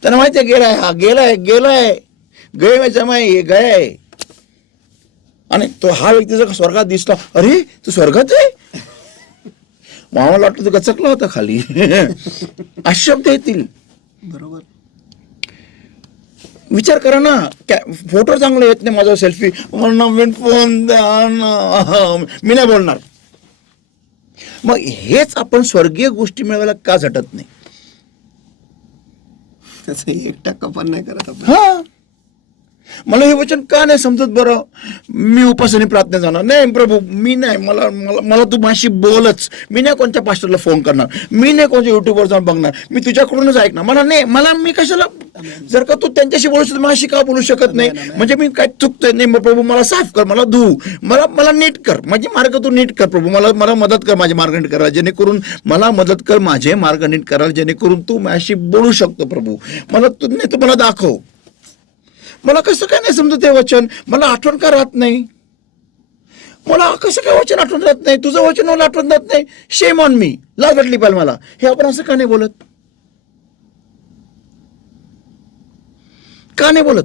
त्यांना माहिती आहे गेलाय गय में जमाय गय. आणि तो हा व्यक्ती जर स्वर्गात दिसला, अरे तू स्वर्गात आहे, मामाला वाटलं तर गचकला होता खाली, असे शब्द येतील. बरोबर. विचार करा ना, फोटो चांगला येत नाही माझा, सेल्फी, मला नवीन फोन द्या ना, मी नाही बोलणार. मग हेच आपण स्वर्गीय गोष्टी मिळवायला का झटत नाही? 1% पण नाही करत आपण. हा, मला हे वचन का नाही समजत बरं? मी उपासने प्रार्थना जाणार नाही प्रभू, मी नाही, मला मला मला तू माझी बोलच. मी नाही कोणत्या पास्टरला फोन करणार, मी नाही कोणत्या युट्यूबवर जाऊन बघणार, मी तुझ्याकडूनच ऐकणार. मला नाही, मी कशाला, जर का तू त्यांच्याशी बोलू शकतो माझी का बोलू शकत नाही? म्हणजे मी काय चुकतोय? नाही प्रभू, मला साफ कर, मला धुऊ, मला नीट कर, माझे मार्ग तू नीट कर प्रभू, मला मदत कर, माझे मार्ग नीट करा, जेणेकरून मला मदत कर, माझे मार्ग नीट करा, जेणेकरून तू माझ्याशी बोलू शकतो प्रभू. मला तू नाही, तू मला दाखव. मला कसं काय नाही समजत ते वचन? मला आठवण का राहत नाही? मला कसं काय वचन आठवण राहत नाही? तुझं वचन मला आठवण राहत नाही. शेम ऑन मी, लाज वाटली पाहिजे मला. हे आपण असं का नाही बोलत? का नाही बोलत?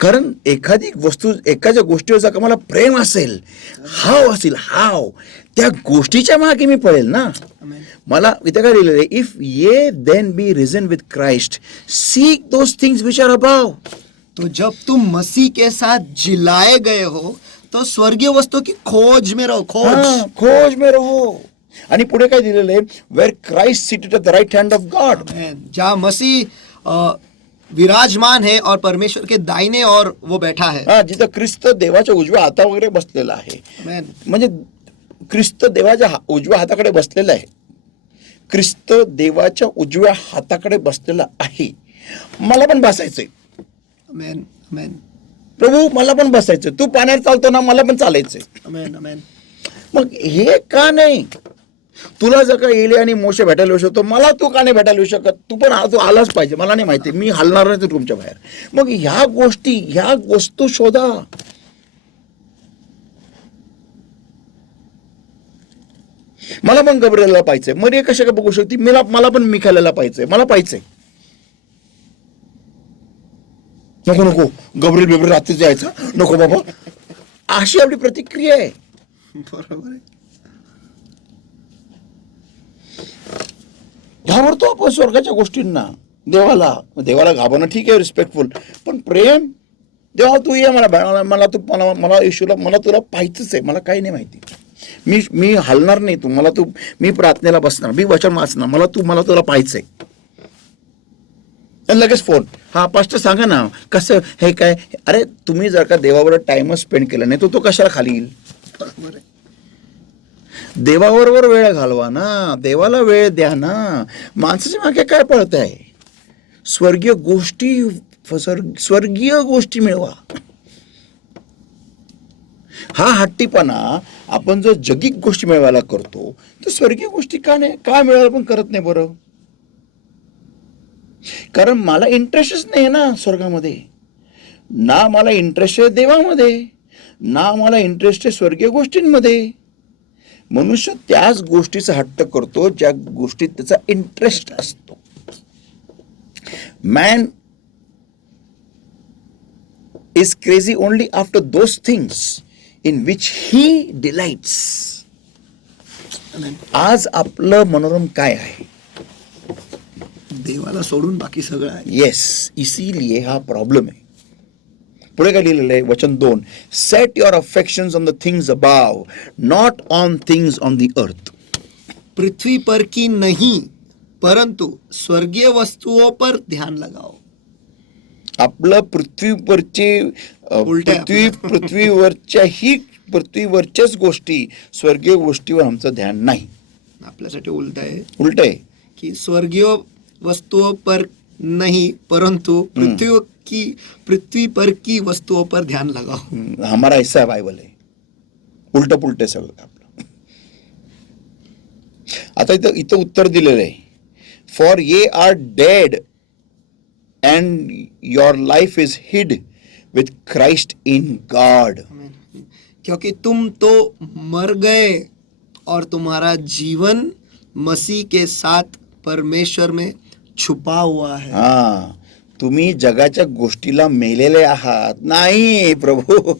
कारण एखादी वस्तू, एखाद्या गोष्टीवर जर का मला प्रेम असेल, हाव असेल, हाव, त्या गोष्टीच्या मागे मी पळेल ना. मला इथे काय लिहिलेलं आहे? If ye then be risen with Christ, seek those things which are above. तो जब तुम मसीह के साथ जिलाए गए हो तो स्वर्गीय वस्तु की खोज में रहो. खोज में रहो. आणि पुढे काय दिलेलं आहे? Where Christ seated at the right hand of God. जहाँ मसीह विराजमान है और परमेश्वर के दाहिने और वो बैठा है. हा, जिथं ख्रिस्त देवाच्या उजव्या हाता वगैरे बसलेला आहे. म्हणजे ख्रिस्त देवाच्या उजव्या हाताकडे बसलेला आहे. ख्रिस्त देवाच्या उजव्या हाताकडे बसलेला आहे. मला पण बसायचंय. आमेन, आमेन. प्रभू मला पण बसायचं. तू पाण्यावर चालतो ना, मला पण चालायचंय. आमेन, आमेन. मग हे का नाही? तुला जर का एलिया आणि मोशे भेटायला येऊ शकतो, मला तू का नाही भेटायला येऊ शकत? तू पण तू आलाच पाहिजे. मला नाही माहिती, मी हलणार नाही तुमच्या बाहेर. मग ह्या गोष्टी, ह्या वस्तू शोधा. मला पण गब्रिएलला पाहिजे. मरिया कशा काय बघू शकते? मला पण मिखाएलला पाहिजे. मला पाहिजे. नको नको, गब्रिएल रात्रीच यायचं नको बाबा, अशी आपली प्रतिक्रिया आहे. बरोबर आहे. घाबरतो आपण स्वर्गाच्या गोष्टींना. देवाला घाबरणं ठीक आहे, रिस्पेक्टफुल, पण प्रेम, देवा तू ये, मला तू मला येशूला, मला तुला पाहायचंच आहे. मला काही नाही माहिती, मी हलणार नाही. मी प्रार्थनेला बसणार, मी वचन वाचणार. मला तुला पाहायचंय. लगेच फोन, हा पास्टर सांगा ना कसं, हे काय? अरे तुम्ही जर का देवाबरोबर टाइमच स्पेंड केला नाही, तो कशाला खाली येईल? बरोबर आहे. देवाबरोबर वेळ घालवा ना, देवाला वेळ द्या ना. माणसाच्या मागे काय पळत आहे? स्वर्गीय गोष्टी मिळवा. हा हट्टीपणा आपण जो जगिक गोष्टी मिळवायला करतो, तर स्वर्गीय गोष्टी का मिळवायला पण करत नाही बरं? कारण मला इंटरेस्टच नाही ना स्वर्गामध्ये. ना मला इंटरेस्ट आहे देवामध्ये, ना मला इंटरेस्ट आहे स्वर्गीय गोष्टींमध्ये. मनुष्य त्याच गोष्टीचा हट्ट करतो ज्या गोष्टीत त्याचा इंटरेस्ट असतो. Man is crazy only after those things in which he delights. आज आपलं मनोरम काय आहे? देवाला सोडून बाकी सगळं आहे. येस, इसीलिए हा प्रॉब्लेम आहे. पुढे काय लिहिलेलं आहे? वचन 2, set your affections on the things above, not on things on the earth. पृथ्वी पर की नहीं परंतु स्वर्गीय वस्तुओं पर ध्यान लगाओ. आपलं पृथ्वीवरच्याच गोष्टी, स्वर्गीय गोष्टीवर आमचं ध्यान नाही. आपल्यासाठी उलट आहे. उलट आहे कि स्वर्गीय वस्तुओं पर नहीं परंतु पृथ्वी पर की वस्तुओं पर ध्यान लगाओ. हमारा ऐसा बाइबल आहे. उलट पुलट सगळं आपलं. आता इथं उत्तर दिलेलं आहे, for ye are dead and your life is hid with Christ in God. क्योंकि तुम तो मर गए और तुम्हारा जीवन मसीह के साथ परमेश्वर में छुपा हुआ है. हा, तुम्ही जगाच्या गोष्टीला मेलेले आहात. नाही प्रभू,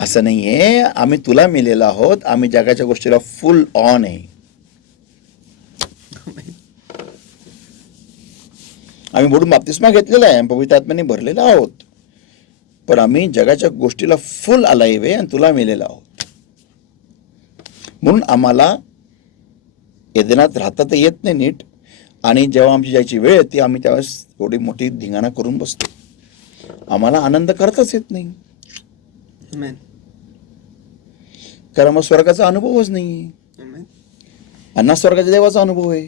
असं नाहीये. आम्ही तुला मेलेलो आहोत. आम्ही जगाच्या गोष्टीला फुल ऑन आहे. आम्ही बुडून बाप्तिस्मा घेतलेला आहे, पवित्र आत्म्याने भरलेला आहोत, पण आम्ही जगाच्या गोष्टीला फुल अलाइव आहे आणि तुला मेलेला आहोत. म्हणून आम्हाला एदेनात राहता तर येत नाही नीट, आणि जेव्हा आमची जायची वेळ येते आम्ही त्यावेळेस एवढी मोठी धिंगाणा करून बसतो. आम्हाला आनंद करताच येत नाही, Amen. कारण मग स्वर्गाचा अनुभवच नाही. Amen. आणि ना स्वर्गाच्या देवाचा अनुभव आहे,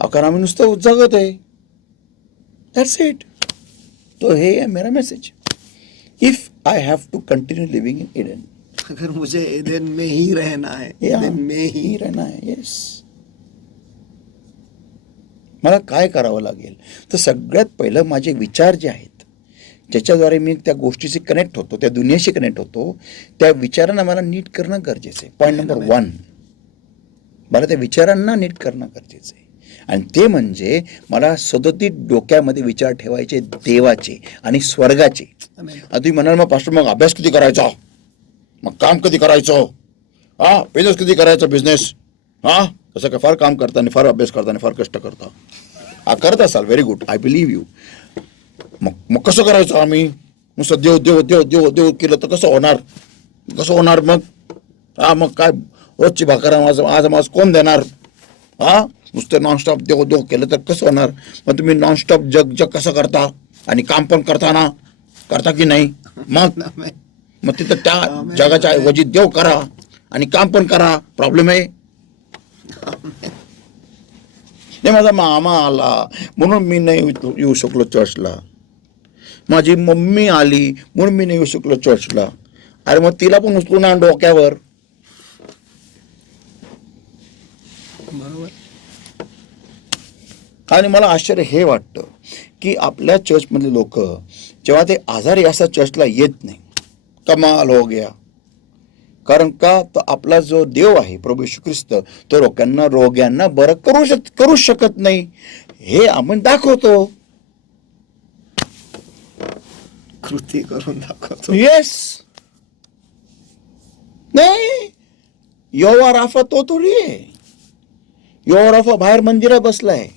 कारण आम्ही नुसतं जगत आहे. That's it. तो हे आहे मेरा message. If I have to continue living in Eden, अगर मुझे एदेन में ही रहना है, Yeah, एदेन में ही ही रहना है. येस, मला काय करावं लागेल? तर सगळ्यात पहिलं माझे विचार जे आहेत, ज्याच्याद्वारे मी त्या गोष्टीशी कनेक्ट होतो, त्या दुनियेशी कनेक्ट होतो, त्या विचारांना मला नीट करणं गरजेचं आहे. पॉईंट नंबर 1, मला त्या विचारांना नीट करणं गरजेचं आहे. आणि ते म्हणजे मला सतत डोक्यामध्ये विचार ठेवायचे देवाचे आणि स्वर्गाचे. Amen. आता तुम्ही म्हणाल, मग पास्टर मग अभ्यास कधी करायचा, मग काम कधी करायचं, बिझनेस कधी करायचा, बिझनेस कसं काय, फार काम करता आणि फार अभ्यास करता आणि फार कष्ट करता, करत असाल, very good, I believe you. मग कसं करायचं, आम्ही नुसतं देव देव देव देव देव केलं तर कसं होणार मग? मग काय रोजची भाकर आज माझ कोण देणार? नुसतं नॉनस्टॉप देव देव केलं तर कसं होणार? मग तुम्ही नॉनस्टॉप जग कसं करता आणि काम पण करता की नाही? मग तिथं त्या जगाच्या ऐवजी देव करा आणि काम पण करा. प्रॉब्लेम आहे. नाही, माझा मामा आला म्हणून मी नाही येऊ शकलो चर्चला, माझी मम्मी आली म्हणून मी नाही येऊ शकलो चर्चला. अरे मग तिला पण उचलून आण डोक्यावर. बरोबर. आणि मला आश्चर्य हे वाटतं की आपल्या चर्चमधले लोक जेव्हा ते आजारी असतात चर्चला येत नाही. कमाल हो गया. कारण का, तो आपला जो देव आहे प्रभू येशू ख्रिस्त, तो रोग्यांना बरं करू शकत नाही, हे आपण दाखवतो, कृती करून दाखवतो. येस. नाही, यहोवा राफा तो थोडी आहे. यहोवा राफा बाहेर मंदिरात बसलाय.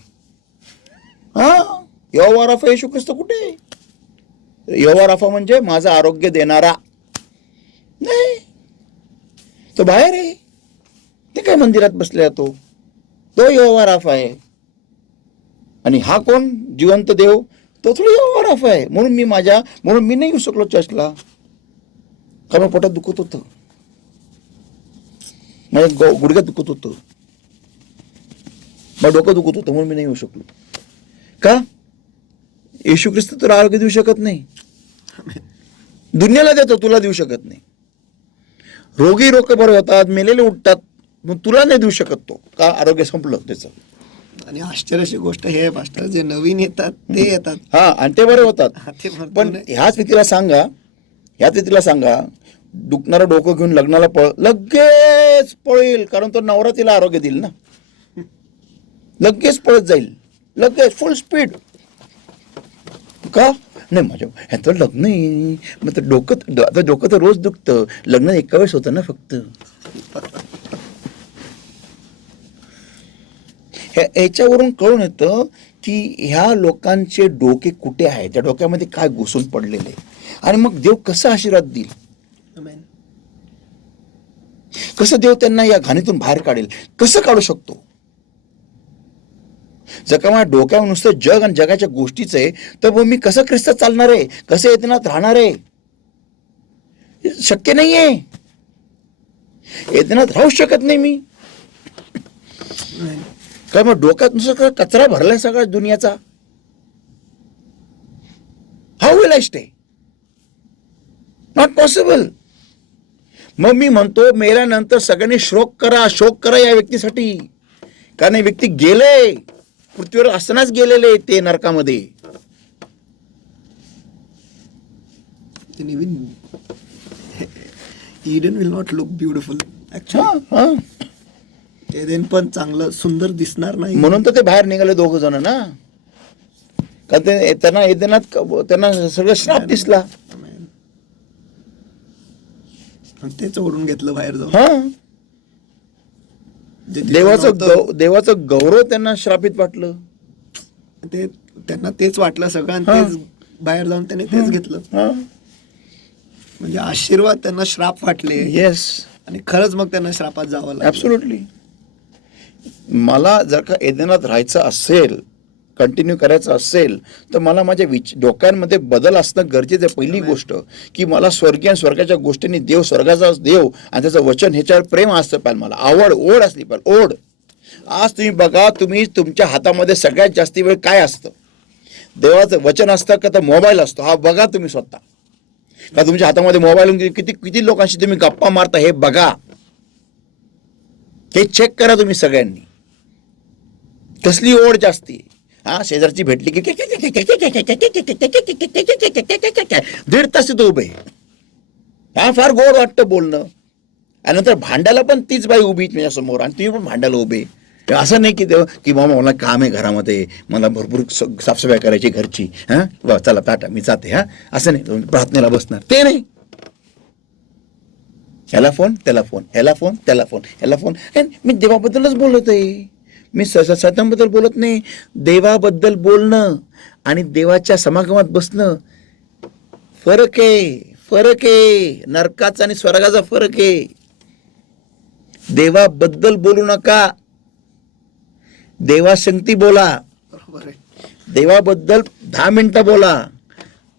यहोवा राफा येशू ख्रिस्त कुठे आहे? यहोवा राफा म्हणजे माझं आरोग्य देणारा. नाही, तो बाहेर आहे. ते काय मंदिरात बसले, तो यहोवा राफा आहे. आणि हा कोण? जिवंत देव. तो थोडी यहोवा राफा आहे. म्हणून मी नाही येऊ शकलो चर्चला. का मग पोटात दुखत होतं, माझ्या गुडघ्यात दुखत होतं, मग डोकं दुखत होतं, म्हणून मी नाही येऊ शकलो. का? येशू ख्रिस्त तुला आरोग्य देऊ शकत नाही. दुनियाला देतो, तुला देऊ शकत नाही. रोगी लोक बरे होतात, मेलेले उठतात, मग तुला नाही देऊ शकत तो. का? आरोग्य संपलं त्याचं. आणि आश्चर्याची गोष्ट हे मास्टर, जे नवीन येतात ते येतात, आणि ते बरे होतात. पण पण ह्याच व्यक्तीला सांगा, दुखणारं डोकं घेऊन लग्नाला लगेच पळेल, कारण तो नवरा तिला आरोग्य देईल ना. लगेच पळत जाईल, लगेच फुल स्पीड. का? नाही, माझ्या ह्याचं लग्न आहे, मग डोकं तर रोज दुखतं, लग्न एका वेळेस होतं ना फक्त. याच्यावरून कळून येतं की ह्या लोकांचे डोके कुठे आहे, त्या डोक्यामध्ये काय घुसून पडलेले, आणि मग देव कसा आशीर्वाद देईल, कसं देव त्यांना या घाणीतून बाहेर काढेल, कसं काढू शकतो. जर का माझ्या डोक्यावर नुसतं जग आणि जगाच्या गोष्टीच आहे, तर मग मी कसं ख्रिस्तात चालणार आहे, कसं येतनात राहणार आहे? शक्य नाहीये. येतनात राहू शकत नाही मी. काय मग डोक्यात नुसतं कचरा भरलाय सगळ्या दुनियाचा. How will I stay? Not possible. मग मी म्हणतो, मेल्यानंतर सगळ्यांनी शोक करा या व्यक्तीसाठी, कारण व्यक्ती गेले, पृथ्वीवर असतानाच गेलेले ते नरकामध्ये. Eden will not look beautiful. एदेन पण चांगलं सुंदर दिसणार नाही, म्हणून तर ते बाहेर निघाले दोघ जण ना. त्यांना सगळं श्राप दिसला, तेच ओढून घेतलं बाहेर जाऊन. देवाचं गौरव त्यांना श्रापित वाटलं, ते त्यांना तेच वाटलं सगळं, आणि तेच बाहेर जाऊन त्यांनी तेच घेतलं. म्हणजे आशीर्वाद त्यांना श्राप वाटले. येस. आणि खरंच मग त्यांना श्रापात जावं लागलं. ऍब्सोल्युटली. मला जर का एदेनात राहायचं असेल कंटिन्यू करायचं असेल तर मला माझ्या डोक्यांमध्ये बदल असणं गरजेचं आहे. पहिली गोष्ट की मला स्वर्गीय आणि स्वर्गाच्या गोष्टींनी देव, स्वर्गाचा देव आणि त्याचं वचन ह्याच्यावर प्रेम असतं पाहिजे, मला आवड, ओढ असली पाहिजे, ओढ. आज तुम्ही बघा, तुम्ही तुमच्या हातामध्ये सगळ्यात जास्ती वेळ काय असतं? देवाचं वचन असतं का तर मोबाईल असतो? हा बघा तुम्ही स्वतः. का तुमच्या हातामध्ये मोबाईल किती किती लोकांशी तुम्ही गप्पा मारता हे बघा, हे चेक करा तुम्ही सगळ्यांनी. कसली ओढ जास्ती. हा, शेजारची भेटली की 1.5 तास तो उभे. हा, फार गोड वाटतं बोलणं. आणि नंतर भांडायला पण तीच बाई उभी माझ्या समोर आणि तुम्ही पण भांडायला उभे. असं नाही की मामा मला काम आहे घरामध्ये, मला भरपूर साफसफाई करायची घरची, हा चला टाटा मी जाते, हा असं नाही प्रार्थनेला बसणार, ते नाही. ह्याला फोन त्याला फोन, ह्याला फोन त्याला फोन, ह्याला फोन. मी देवाबद्दलच बोलत आहे, मी सतांबद्दल बोलत नाही. देवाबद्दल बोलणं आणि देवाच्या समागमात बसणं फरक आहे, फरक आहे. नरकाचा आणि स्वर्गाचा फरक आहे. देवाबद्दल बोलू नका, देवासंगती बोला. देवाबद्दल 10 मिनिटं बोला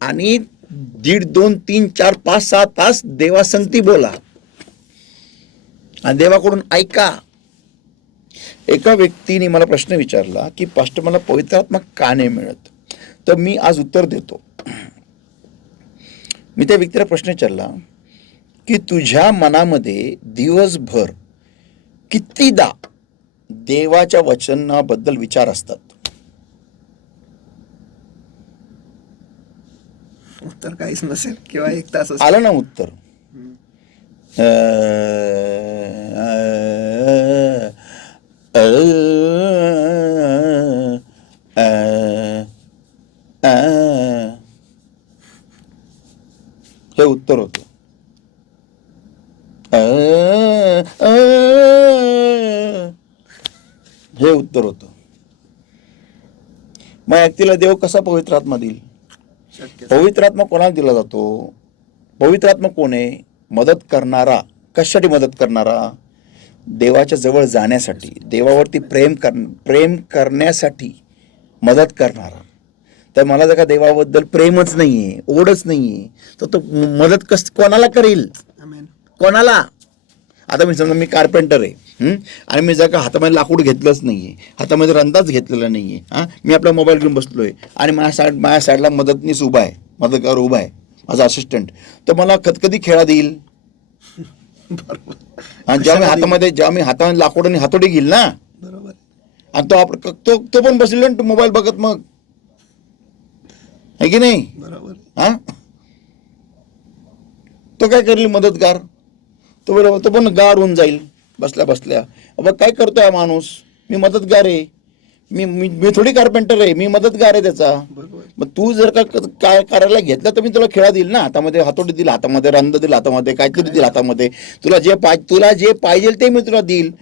आणि 1.5, 2, 3, 4, 5, 6 तास देवासंगती बोला आणि देवाकडून ऐका. एका व्यक्तीने मला प्रश्न विचारला की पास्टर मला पवित्र आत्मा का नाही मिळत? तर मी आज उत्तर देतो. मी त्या व्यक्तीला प्रश्न विचारला की तुझ्या मनामध्ये दिवसभर कितीदा देवाच्या वचनाबद्दल विचार असतात? उत्तर काहीच नसेल किंवा 1 तास आलं ना उत्तर? हे उत्तर होतं. हे उत्तर होतं. मग व्यक्तीला देव कसा पवित्र आत्मा देईल? पवित्र आत्मा कोणाला दिला जातो? पवित्र आत्मा कोण आहे? मदत करणारा. कशासाठी मदत करणारा? देवाच्या जवळ जाण्यासाठी, देवावरती प्रेम करण्यासाठी मदत करणारा. तर मला जर का देवाबद्दल प्रेमच नाहीये, ओढच नाहीये, तर तो मदत कोणाला करेल? कोणाला? आता मी समजा मी कार्पेंटर आहे आणि मी जर का हातामध्ये लाकूड घेतलंच नाहीये, हातामध्ये रंदाच घेतलेला नाहीये, मी आपला मोबाईल घेऊन बसलोय आणि माझ्या साईडला मदतनीस उभा आहे, मदतगार उभा आहे, माझा असिस्टंट, तर मला कधी खेळा देईल? आणि जेव्हा मी हातामध्ये लाकूड आणि हातोडी घेईल ना, बरोबर, आणि तो पण बसलेला तो मोबाईल बघत, मग आहे की नाही? बरोबर. हा, तो काय करेल? मदतगार. तो पण गार होऊन जाईल बसल्या बसल्या. अब काय करतोय हा माणूस? मी मदतगार आहे, मी थोडी कार्पेंटर आहे, मी मदतगार आहे त्याचा. मग तू जर का काय करायला घेतलं तर मी तुला खेळा देईल ना, हातामध्ये हातोडी दिला, हातामध्ये रंद दिला, हातामध्ये काहीतरी दिला, हातामध्ये तुला जे पाहिजे ते मी तुला देईल.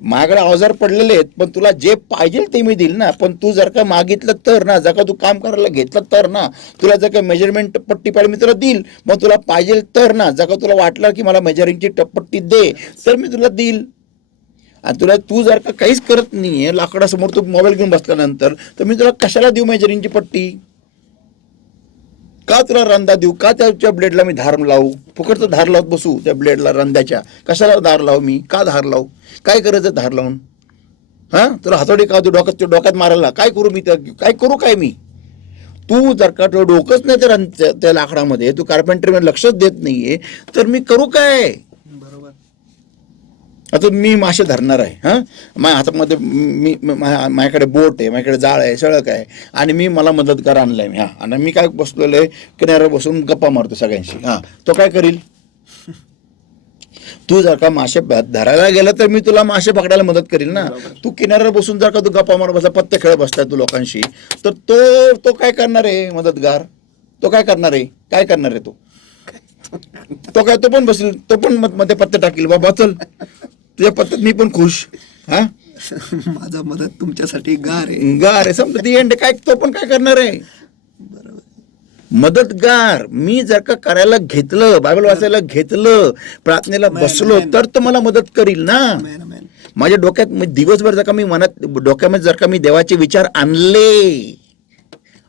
माझ्याकडे अवजार पडलेले आहेत, पण तुला जे पाहिजे ते मी देईल ना. पण तू जर का मागितलं तर ना, जर का तू काम करायला घेतलं तर ना, तुला जर का मेजरमेंट पट्टी पाहिजे मी तुला देईल. मग तुला पाहिजे तर ना, जर का तुला वाटलं की मला मेजरिंगची पट्टी दे तर मी तुला देईल. आणि तू जर का काहीच करत नाहीये, लाकडासमोर तू मोबाईल घेऊन बसल्यानंतर, तर मी तुला कशाला देऊ मेजरिंगची पट्टी? का तुला रंदा देऊ? का त्याच्या ब्लेडला मी धार लावू? फुकटचं धार लावत बसू त्या ब्लेडला, रंद्याच्या? कशाला धार लावू मी? का धार लावू? काय करायचं धार लावून? तुला हातोडी का देऊ? डोक्यात मारायला काय करू मी? काय करू काय मी? तू जर का डोकंच नाही तर त्या लाकडामध्ये, तू कार्पेंटरमध्ये लक्षच देत नाहीये, तर मी करू काय? आता मी मासे धरणार आहे, माझ्या हातामध्ये माझ्याकडे बोट आहे, माझ्याकडे जाळ आहे, सळक आहे, आणि मला मदतगार आणलाय मी, आणि मी काय बसलेलो आहे किनाऱ्यावर बसून गप्पा मारतो सगळ्यांशी. तो काय करील? तू जर का मासे धरायला गेला तर मी तुला मासे पकडायला मदत करील ना. तू किनाऱ्यावर बसून जर का तू गप्पा मारत बसला, पत्ते खेळत बसताय तू लोकांशी, तर तो काय करणार आहे? मदतगार तो काय करणार आहे? काय करणार आहे? तो पण बसेल, तो पण मध्ये पत्ते टाकील. बाबा चल, तुझ्या पद्धत मी पण खुश. माझा मदत तुमच्यासाठी गार आहे समजा ती एंड. काय तो पण काय करणार आहे? मदतगार. मी जर का करायला घेतलं, बायबल वाचायला घेतलं, प्रार्थनेला बसलो, तर तो मला मदत करील ना. माझ्या डोक्यात दिवसभर जर का मी मनात डोक्यामध्ये जर का मी देवाचे विचार आणले,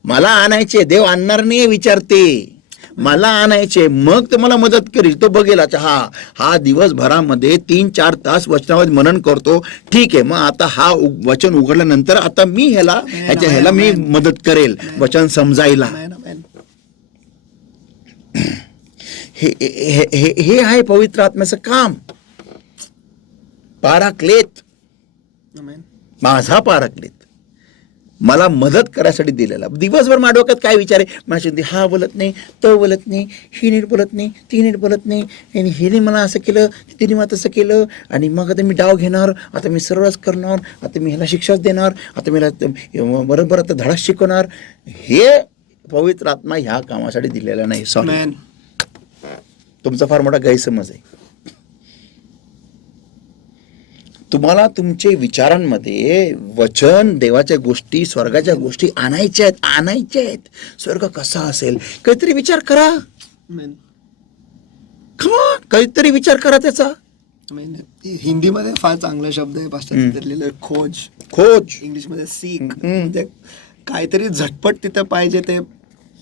मला आणायचे, देव आणणार नाही विचारते, मला आणायचे, मग ते मला मदत करील. तो बघेल अच्छा हा दिवसभरामध्ये 3-4 तास वचनामध्ये मनन करतो, ठीक आहे, मग आता हा वचन उघडल्यानंतर आता मी ह्याला मी मदत करेल वचन समजायला. हे आहे पवित्र आत्म्याचं काम. पाराक्लेत, माझा पाराक्लेत मला मदत करायसाठी दिलेला. दिवसभर माझ्या डोक्यात काय विचार आहे, माझ्या हा बोलत नाही, तो बोलत नाही, ही नीट बोलत नाही, ती नीट बोलत नाही, आणि हिने मला असं केलं, तिने मला तसं केलं, आणि मग आता मी डाव घेणार, आता मी सरळच करणार, आता मी ह्याला शिक्षाच देणार, आता मी बरोबर आता धडा शिकवणार. हे पवित्र आत्मा ह्या कामासाठी दिलेला नाही. सॉरी, तुमचा फार मोठा गैरसमज आहे. तुम्हाला तुमचे विचारांमध्ये वचन, देवाच्या गोष्टी, स्वर्गाच्या गोष्टी आणायच्या आहेत. स्वर्ग कसा असेल काहीतरी विचार करा. काहीतरी विचार करा त्याचा. हिंदीमध्ये फार चांगला शब्द आहे पास्टर, खोज. इंग्लिशमध्ये सीक. म्हणजे काहीतरी झटपट तिथं पाहिजे ते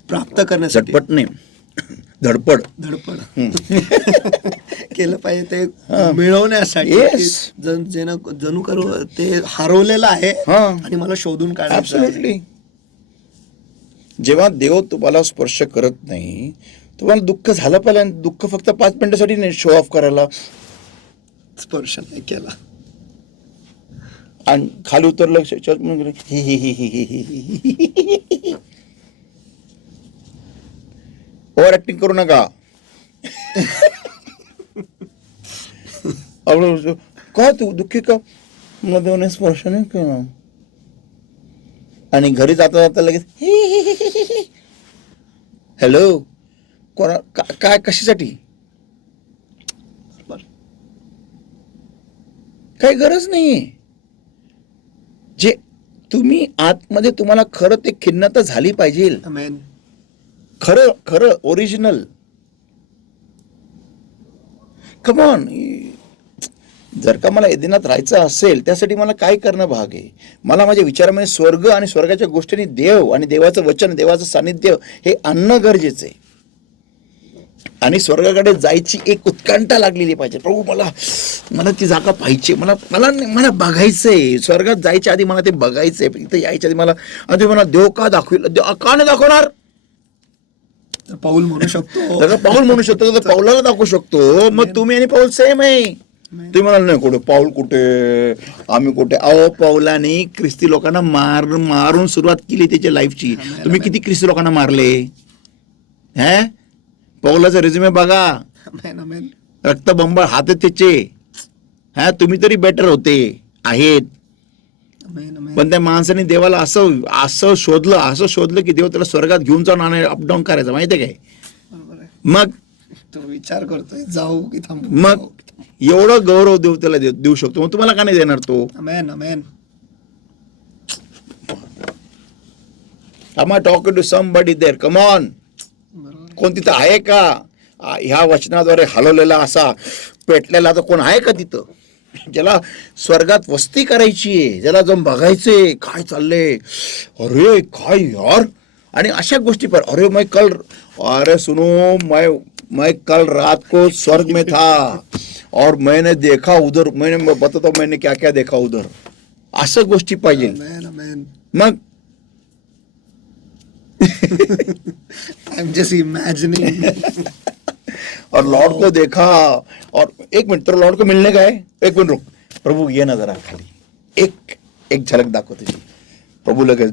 प्राप्त करण्यासाठी. झटपट नाही, धडपड केलं पाहिजे ते मिळवण्यासाठी. जणू करू ते हरवलेलं आहे आणि मला शोधून काढायचं. जेव्हा देव तुम्हाला स्पर्श करत नाही, तुम्हाला दुःख झालं पाहिजे. दुःख फक्त 5 मिनिटासाठी नाही, शो ऑफ करायला. स्पर्श नाही केला आणि खाली उतरलं ओव्हर ऍक्टिंग करू नका. का तू दुःखी का, मला देवाने स्पर्श नाही केला. आणि घरी जाता जाता लगेच हॅलो, कोणा काय कशासाठी, काही गरज नाहीये. जे तुम्ही आतमध्ये तुम्हाला खरं ते खिन्नता झाली पाहिजे. खरं ओरिजिनल. Come on. जर का मला एदेनात राहायचं असेल, त्यासाठी मला काय करणं भाग आहे. मला माझ्या विचारामध्ये स्वर्ग आणि स्वर्गाच्या गोष्टींनी देव आणि देवाचं वचन, देवाचं सानिध्य हे आणणं गरजेचं आहे. आणि स्वर्गाकडे जायची एक उत्कंठा लागलेली पाहिजे. प्रभू मला ती जागा पाहिजे, मला बघायचंय. स्वर्गात जायच्या आधी मला ते बघायचंय. इथं यायच्या आधी मला देव का दाखवेल, का नाही दाखवणार. पाऊल म्हणू शकतो, तर पाऊलाला दाखवू शकतो. मग तुम्ही आणि पाऊल सेम आहे. तुम्ही म्हणाल नाही कुठे पाऊल, कुठे आम्ही कुठे. अहो, पाऊलाने ख्रिस्ती लोकांना मारून सुरुवात केली त्याच्या लाईफची. तुम्ही किती ख्रिस्ती लोकांना मारले. पाऊलाचा रिझ्युमे बघा, रक्तबंबाळ हात आहेत त्याचे. तुम्ही तरी बेटर होते आहेत. पण त्या माणसाने देवाला असं शोधलं की देव त्याला स्वर्गात घेऊन जाऊन आणि अपडाऊन करायचं. माहितीये काय. मग तो विचार करतोय जाऊ की थांबू. मग एवढं गौरव देव त्याला देऊ शकतो. मग तुम्हाला का नाही देणार तो. आमेन. Am I talking to somebody there? Come on. कोण तिथं आहे का. ह्या वचनाद्वारे हलवलेला असा पेटलेला तर कोण आहे का तिथं, ज्याला स्वर्गात वस्ती करायची आहे, ज्याला जाऊन बघायचंय काय चाललंय. अरे काय यार. आणि अशा गोष्टी पर अरे सुनो, मैं कल रात को स्वर्ग में था और मैंने देखा उधर, मैंने बताता हूं मैंने क्या क्या देखा उधर. असं गोष्टी पाहिजे. मग I'm just imagining. और लॉर्ड को देखा. और एक मिनट, तो लॉर्ड को मिलने का है. एक मिनट रुक, प्रभू ये ना जरा खाली, एक झलक दाखव तुझी. प्रभू लगे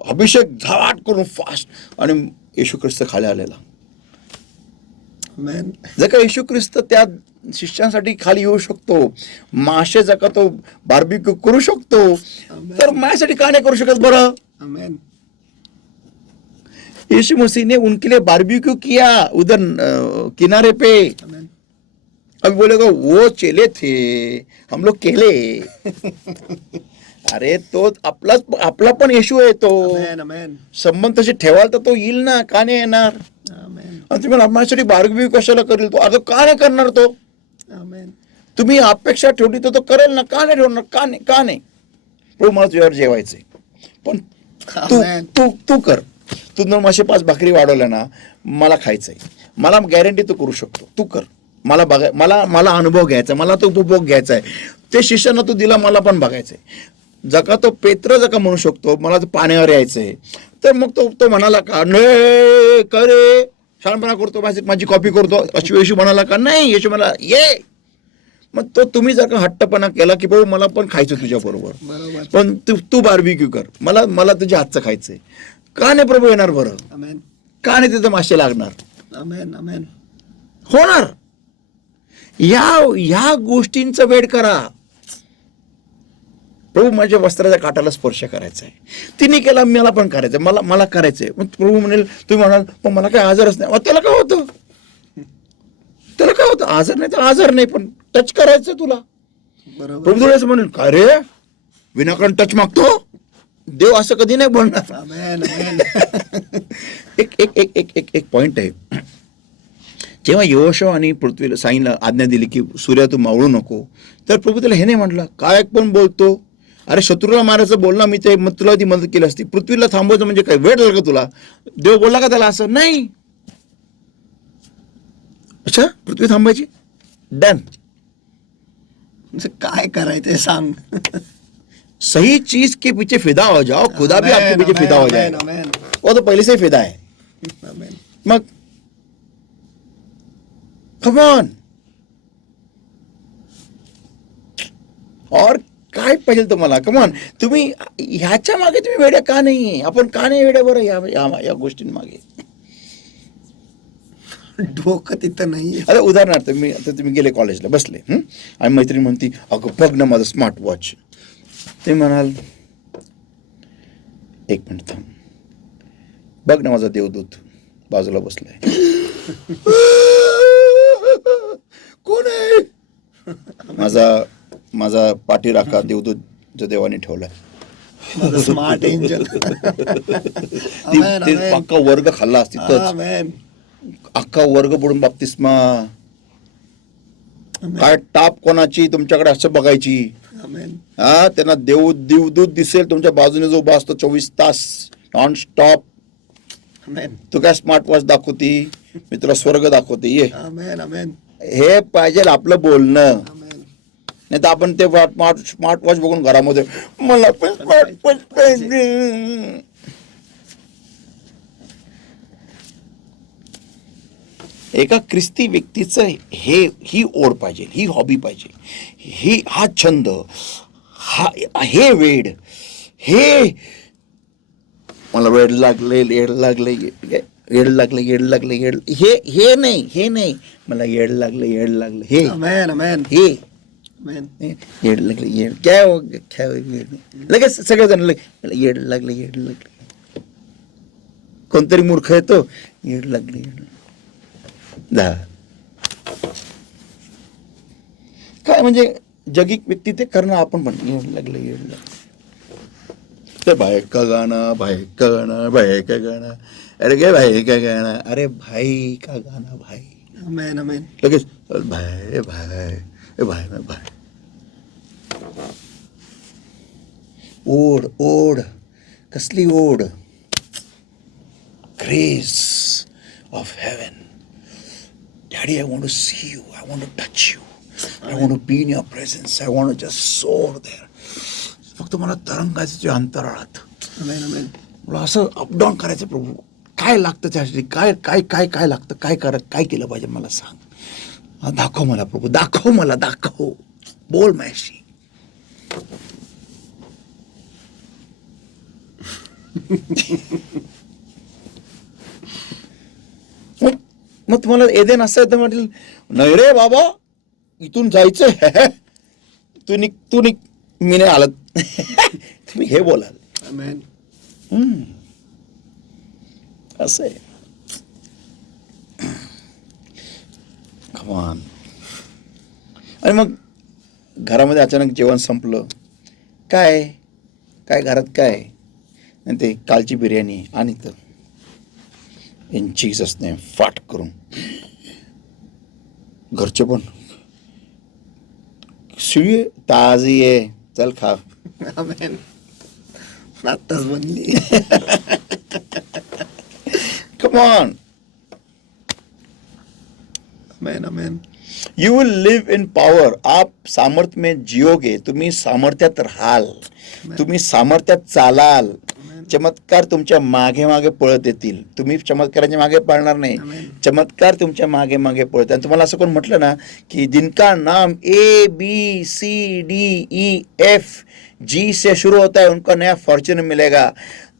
अभिषेक झाट करून फास्ट. आणि येशू ख्रिस्त खाली आलेला. जर का येशू ख्रिस्त त्या शिष्यांसाठी खाली येऊ शकतो, मासे जर का तो बार्बिक्यू करू शकतो, तर माझ्यासाठी का नाही करू शकत बरं. यीशु मसीह ने उनके लिए बारबेक्यू किया उधर किनारे पे. अभी बोलेगा वो चेले थे, हम लोग केले. अरे तो आपला पण येशू आहे. तो संबंध तसे ठेवाल तर तो येईल ना, का नाही येणार. आणि तुम्ही माझ्यासाठी बार्बी कशाला करेल तो? अगं का नाही करणार तो? आमेन. तुम्ही अपेक्षा ठेवली तर तो करेल ना. का नाही ठेवणार? का नाही? का नाही? प्रभू मला तुझ्यावर जेवायचंय, पण तू आमेन. तू तू कर. तू 9 मासे 5 भाकरी वाढवल्या ना, मला खायचंय. मला गॅरंटी तू करू शकतो. तू कर. मला बघाय, मला अनुभव घ्यायचा, मला तो उपभोग घ्यायचा आहे. ते शिष्यानं तू दिला, मला पण बघायचंय. जका तो पेत्र जका म्हणू शकतो मला तर पाण्यावर यायचंय, तर मग तो म्हणाला का नाही करे शहाणपणा करतो, माझी कॉपी करतो अशी येशू म्हणाला का? नाही, येशू म्हणाला ये. मग तुम्ही जर का हट्टपणा केला की भाऊ मला पण खायचं तुझ्या बरोबर, बरोबर. पण तू बार्बिक्यू कर, मला तुझ्या हातचं खायचंय. का नाही प्रभू येणार बरं? आमेन. का नाही तिथं मासे लागणार? आमेन. आमेन. होणार. ह्या गोष्टींचा वेळ करा. प्रभू माझ्या वस्त्राच्या काठाला स्पर्श करायचा आहे, तिने केला, मला पण करायचंय, मला करायचंय. मग प्रभू म्हणेल, तुम्ही म्हणाल पण मला काय आजारच नाही. त्याला काय होतं? त्याला काय होतं? आजार नाही तर आजार नाही, पण टच करायचं तुला. बरोबर. प्रभू थोडंसं म्हणेल, का रे विनाकारण टच मागतो? देव असं कधी नाही बोलणार. आमेन. आमेन. एक पॉइंट आहे. जेव्हा यहोशुआ आणि पृथ्वीला साईंला आज्ञा दिली की सूर्या तू मावळू नको, तर प्रभू त्याला हे नाही म्हटलं काय पण बोलतो. अरे शत्रूला मारायचं बोलला मी, ते मग तुला ती मदत केली असती. पृथ्वीला थांबवायचं म्हणजे काय वेळ लागला का तुला? देव बोलला का त्याला असं? नाही. अच्छा, पृथ्वी थांबायची? डन. काय करायचंय सांग. सही चीज के पीछे फिदा हो जाओ, खुदा भी आपके पीछे फिदा हो जाएगा. आमेन. वो तो पहले से ही फिदा है. आमेन. मग कम ऑन. और काय पाहिजे तुम्हाला? Come on. तुम्ही ह्याच्या मागे तुम्ही वेड्या का नाही? आपण का नाही वेड्या बरं या गोष्टींमागे? डोकं तिथं नाही. आता उदाहरणार्थ आता तुम्ही गेले कॉलेजला बसले आणि मैत्रीण म्हणती अगं बघ ना माझं स्मार्ट वॉच. ते म्हणाल एक मिनिट थांब, बघ ना माझा देवदूत बाजूला बसलाय. कोण आहे? माझा पाठीराखा देवदूत जो देवाने ठेवलाय. Smart angel. ते अख्खा वर्ग खाल्ला असती तर, आमेन. अख्खा वर्ग बुडून बाप्तिस्मा. काय टाप कोणाची तुमच्याकडे असं बघायची? आमेन. हा, त्यांना देवदूत दिसेल तुमच्या बाजूने जो उभा असतो 24 तास नॉन स्टॉप. आमेन. तू काय स्मार्ट वॉच दाखवती? मी तुला स्वर्ग दाखवते, ये. आमेन. आमेन. हे पाहिजे आपलं बोलणं. आमेन. नाही तर आपण ते स्मार्ट वॉच बघून घरामध्ये मला पण स्मार्ट वॉच पाहिजे. एका ख्रिस्ती व्यक्तीचं ही ओढ पाहिजे, ही हॉबी पाहिजे, हा छंद, हे वेड, हे मला वेड लागले हे नाही मला येड लागलं हे. आमेन. आमेन. हे आमेन. येड लागले काय लगेच सगळेजण मला येड लागलं. कोणतरी मूर्ख येतो येड लागले. काय म्हणजे जगिक व्यक्ती ते करणं, आपण पण येड लागलं. ते भाई का गाणं अरे काय भाई का गाणं, अरे भाई का गाणं भाई. आमेन. आमेन. लगेच भाई. ओढ कसली ओढ? Grace of haven. Daddy, I want to see you. I want to touch you. I want to be in your presence. I want to just soar there. फक्त मला तरंगायचं तुझ्या अंतराळात. आमेन. आमेन. मला असं अपडाऊन करायचं. प्रभू काय लागतं त्यासाठी? काय लागतं? काय केलं पाहिजे मला सांग. दाखव मला प्रभू, दाखव. बोल माझ्याशी. मग तुम्हाला एदेन असं तर म्हटलं नाही रे बाबा इथून जायचं. तू निघ मी नाही आलत. तुम्ही हे बोलाल. आमेन. असं आहे. कमान. आणि मग घरामध्ये अचानक जेवण संपलं. काय घरात काय? आणि ते कालची बिर्याणी आणि तर इन जीसस नेम. फाट करून. घरचे पण शिळी ताजी आहे, चल खा. आमेन. आत्ताच बनली. Come on. Amen amen. You will live in power. आप सामर्थ्य में जियोगे. तुम्ही सामर्थ्यात राहाल, तुम्ही सामर्थ्यात चालाल. चमत्कार तुमच्या मागे मागे पळत येतील. तुम्ही चमत्काराच्या मागे पळणार नाही, चमत्कार तुमच्या मागे मागे पळत. आणि तुम्हाला असं कोण म्हटलं ना की जिनका नाम ABCDEFG से शुरू होता है उनका नया फॉर्च्यून मिलेगा.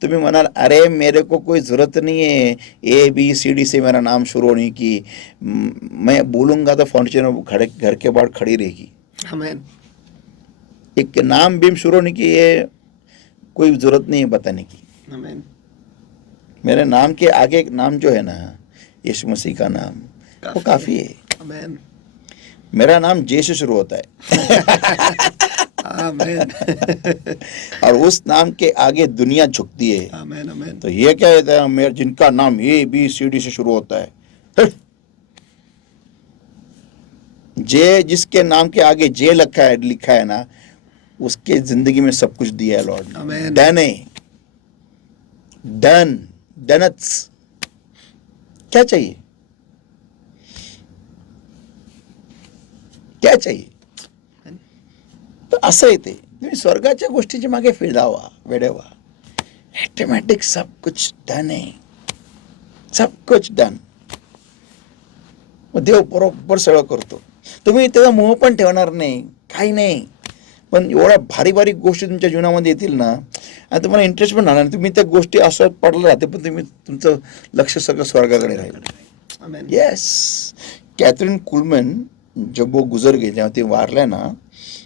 तुम्ही म्हणाल अरे मेरे को कोई ज़रूरत नहीं है ABCD से मेरा नाम शुरू होने की. मैं बोलूँगा तो फॉर्च्यून घर के बाहर खड़ी रहेगी. आमेन. एक नाम बीम शुरू होने की ये कोई ज़रूरत नहीं है बताने की. आमेन. मेरे नाम के आगे एक नाम जो है ना, यीशु मसीह का नाम, वो काफ़ी है. आमेन. मेरा नाम जे से शुरू होता है. आमेन. और उस नाम के आगे दुनिया झुकती है. आमेन आमेन. तो ये क्या कहता है, मेरा जिनका नाम ABCD से शुरू होता है, जे जिसके नाम के आगे जे लिखा है ना, उसके जिंदगी में सब कुछ दिया है लॉर्ड. आमेन. डन है, डन, डनट्स. क्या चाहिए, क्या चाहिए. तर असं आहे ते. तुम्ही स्वर्गाच्या गोष्टीच्या मागे फिरावा, वेडेवा. ऑटोमॅटिक सब कुछ डन आहे, सब कुछ डन. मग देव बरोबर सगळं करतो. तुम्ही त्याचा मोह पण ठेवणार नाही, काही नाही. पण एवढ्या भारी भारी गोष्टी तुमच्या जीवनामध्ये येतील ना, आणि तुम्हाला इंटरेस्ट पण राहणार. तुम्ही त्या गोष्टी असं पडलं राहते, पण तुम्ही तुमचं लक्ष सगळं स्वर्गाकडे राहील. आमेन. येस. कॅथरीन कुलमन जब वो गुजर गई, जेव्हा ते वारल्या ना,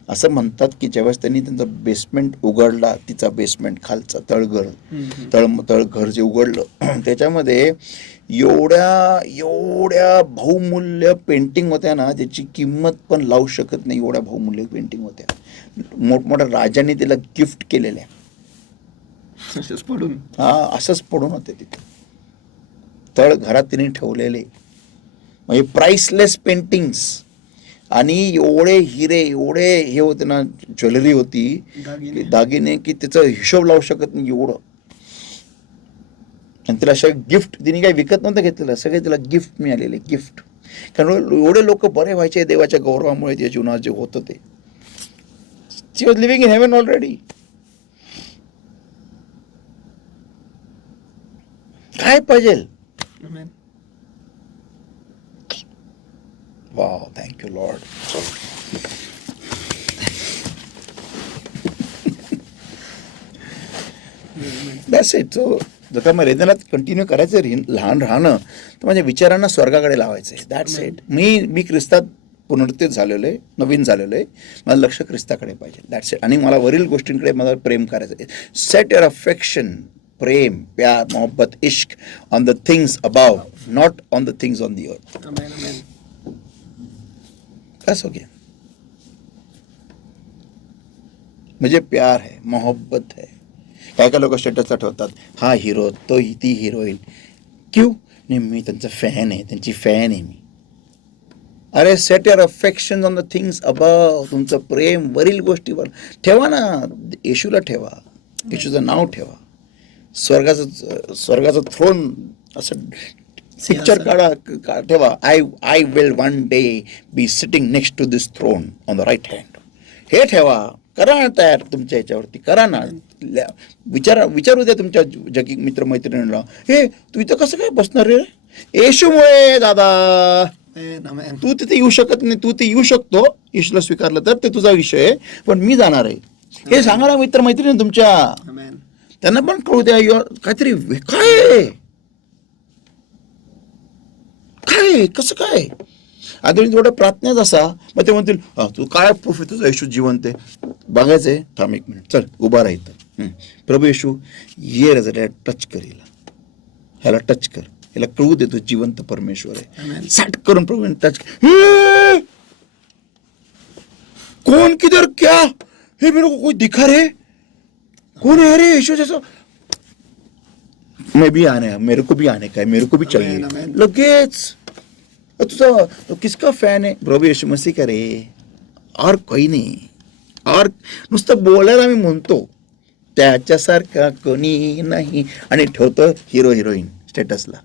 असं म्हणतात की ज्यावेळेस त्यांनी त्यांचा बेसमेंट उघडला, तिचा बेसमेंट खालचा तळघर जे उघडलं, त्याच्यामध्ये एवढ्या बहुमूल्य पेंटिंग होत्या ना, त्याची किंमत पण लावू शकत नाही. एवढ्या बहुमूल्य पेंटिंग होत्या. मोठमोठ्या राजांनी तिला गिफ्ट केलेल्या. असंच पडून. असंच पडून होते तिथे. तळघरात तिने ठेवलेले म्हणजे प्राइसलेस पेंटिंग्स. आणि एवढे हिरे, एवढे हे होते ना, ज्वेलरी होती, दागिने, की त्याचा हिशोब लावू शकत नाही एवढं. आणि तिला सगळं गिफ्ट, तिने काही विकत नव्हतं घेतलेलं, सगळे तिला गिफ्ट मिळालेले, गिफ्ट. कारण एवढे लोक बरे व्हायचे देवाच्या गौरवामुळे, त्या जीवनात जे होतं ते. She was living in heaven already. काय पाहिजे. Amen. Wow, thank you lord. That's it. So जर का मग हृदयात कंटिन्यू करायचं लहान राहणं, तर माझ्या विचारांना स्वर्गाकडे लावायचं आहे. That's it. मी ख्रिस्तात पुनरुत्थित झालेलो आहे, नवीन झालेलो आहे. मला लक्ष ख्रिस्ताकडे पाहिजे. That's it. आणि मला वरील गोष्टींकडे मला प्रेम करायचं आहे. सेट युअर अफेक्शन, प्रेम, प्यार, मोहब्बत, इश्क on the things above, not on the things on the earth. Amen आमेन. बस हो गया. मुझे प्यार है, मोहब्बत है. काय काय लोक स्टेटसला ठेवतात, हा हिरो, तो ती हिरोईन. क्यू नाही, मी त्यांचा फॅन आहे, त्यांची फॅन आहे मी. अरे set your affection on the things above. तुमचं प्रेम वरील गोष्टीवर ठेवा ना. येशूला ठेवा, येशूचं नाव ठेवा. स्वर्गाचं थ्रोन असं पिक्चर काढा, ठेवा. I will one day be sitting next to this throne on the right hand. हे ठेवा. करा ना तयार तुमच्या ह्याच्यावरती, करा ना. विचारू द्या तुमच्या जगी मित्रमैत्रिणींना, हे तू इथं कसं काय बसणार रे. येशूमुळे दादा, तू तिथे येऊ शकत नाही. तू ते येऊ शकतो, येशूला स्वीकारलं तर, ते तुझा विषय आहे. पण मी जाणार आहे. हे सांगा ना मित्रमैत्रिणी तुमच्या, त्यांना पण कळू द्या. काहीतरी काय कसं काय. आधी थोडं प्रार्थनाच असा. मग ते म्हणतील तू काय प्रूफ आहे तुझं येशू जिवंत आहे. बघायचंय, थांब एक मिनिट, चल उभा राहायचं. प्रभू येशू ये रे, जरा टच कर, ह्याला टच कर, ह्याला कळू दे तू जिवंत परमेश्वर आहे. साठ करून प्रभू टच. कौन किधर क्या, हे मेरे को कोई दिखा रे, कौन है रे येशू जैसा. मैं भी आने है, मेरे को भी आने का है, मेरे को भी चाहिए. Amen, amen. लगेच तुझा तो किसका फॅन आहे? प्रभू येशू मसीह का रे, और कोई नाही. और नुसतं बोलायला मी म्हणतो त्याच्यासारखा कोणी नाही आणि ठेवतो हिरो हिरोईन स्टेटसला.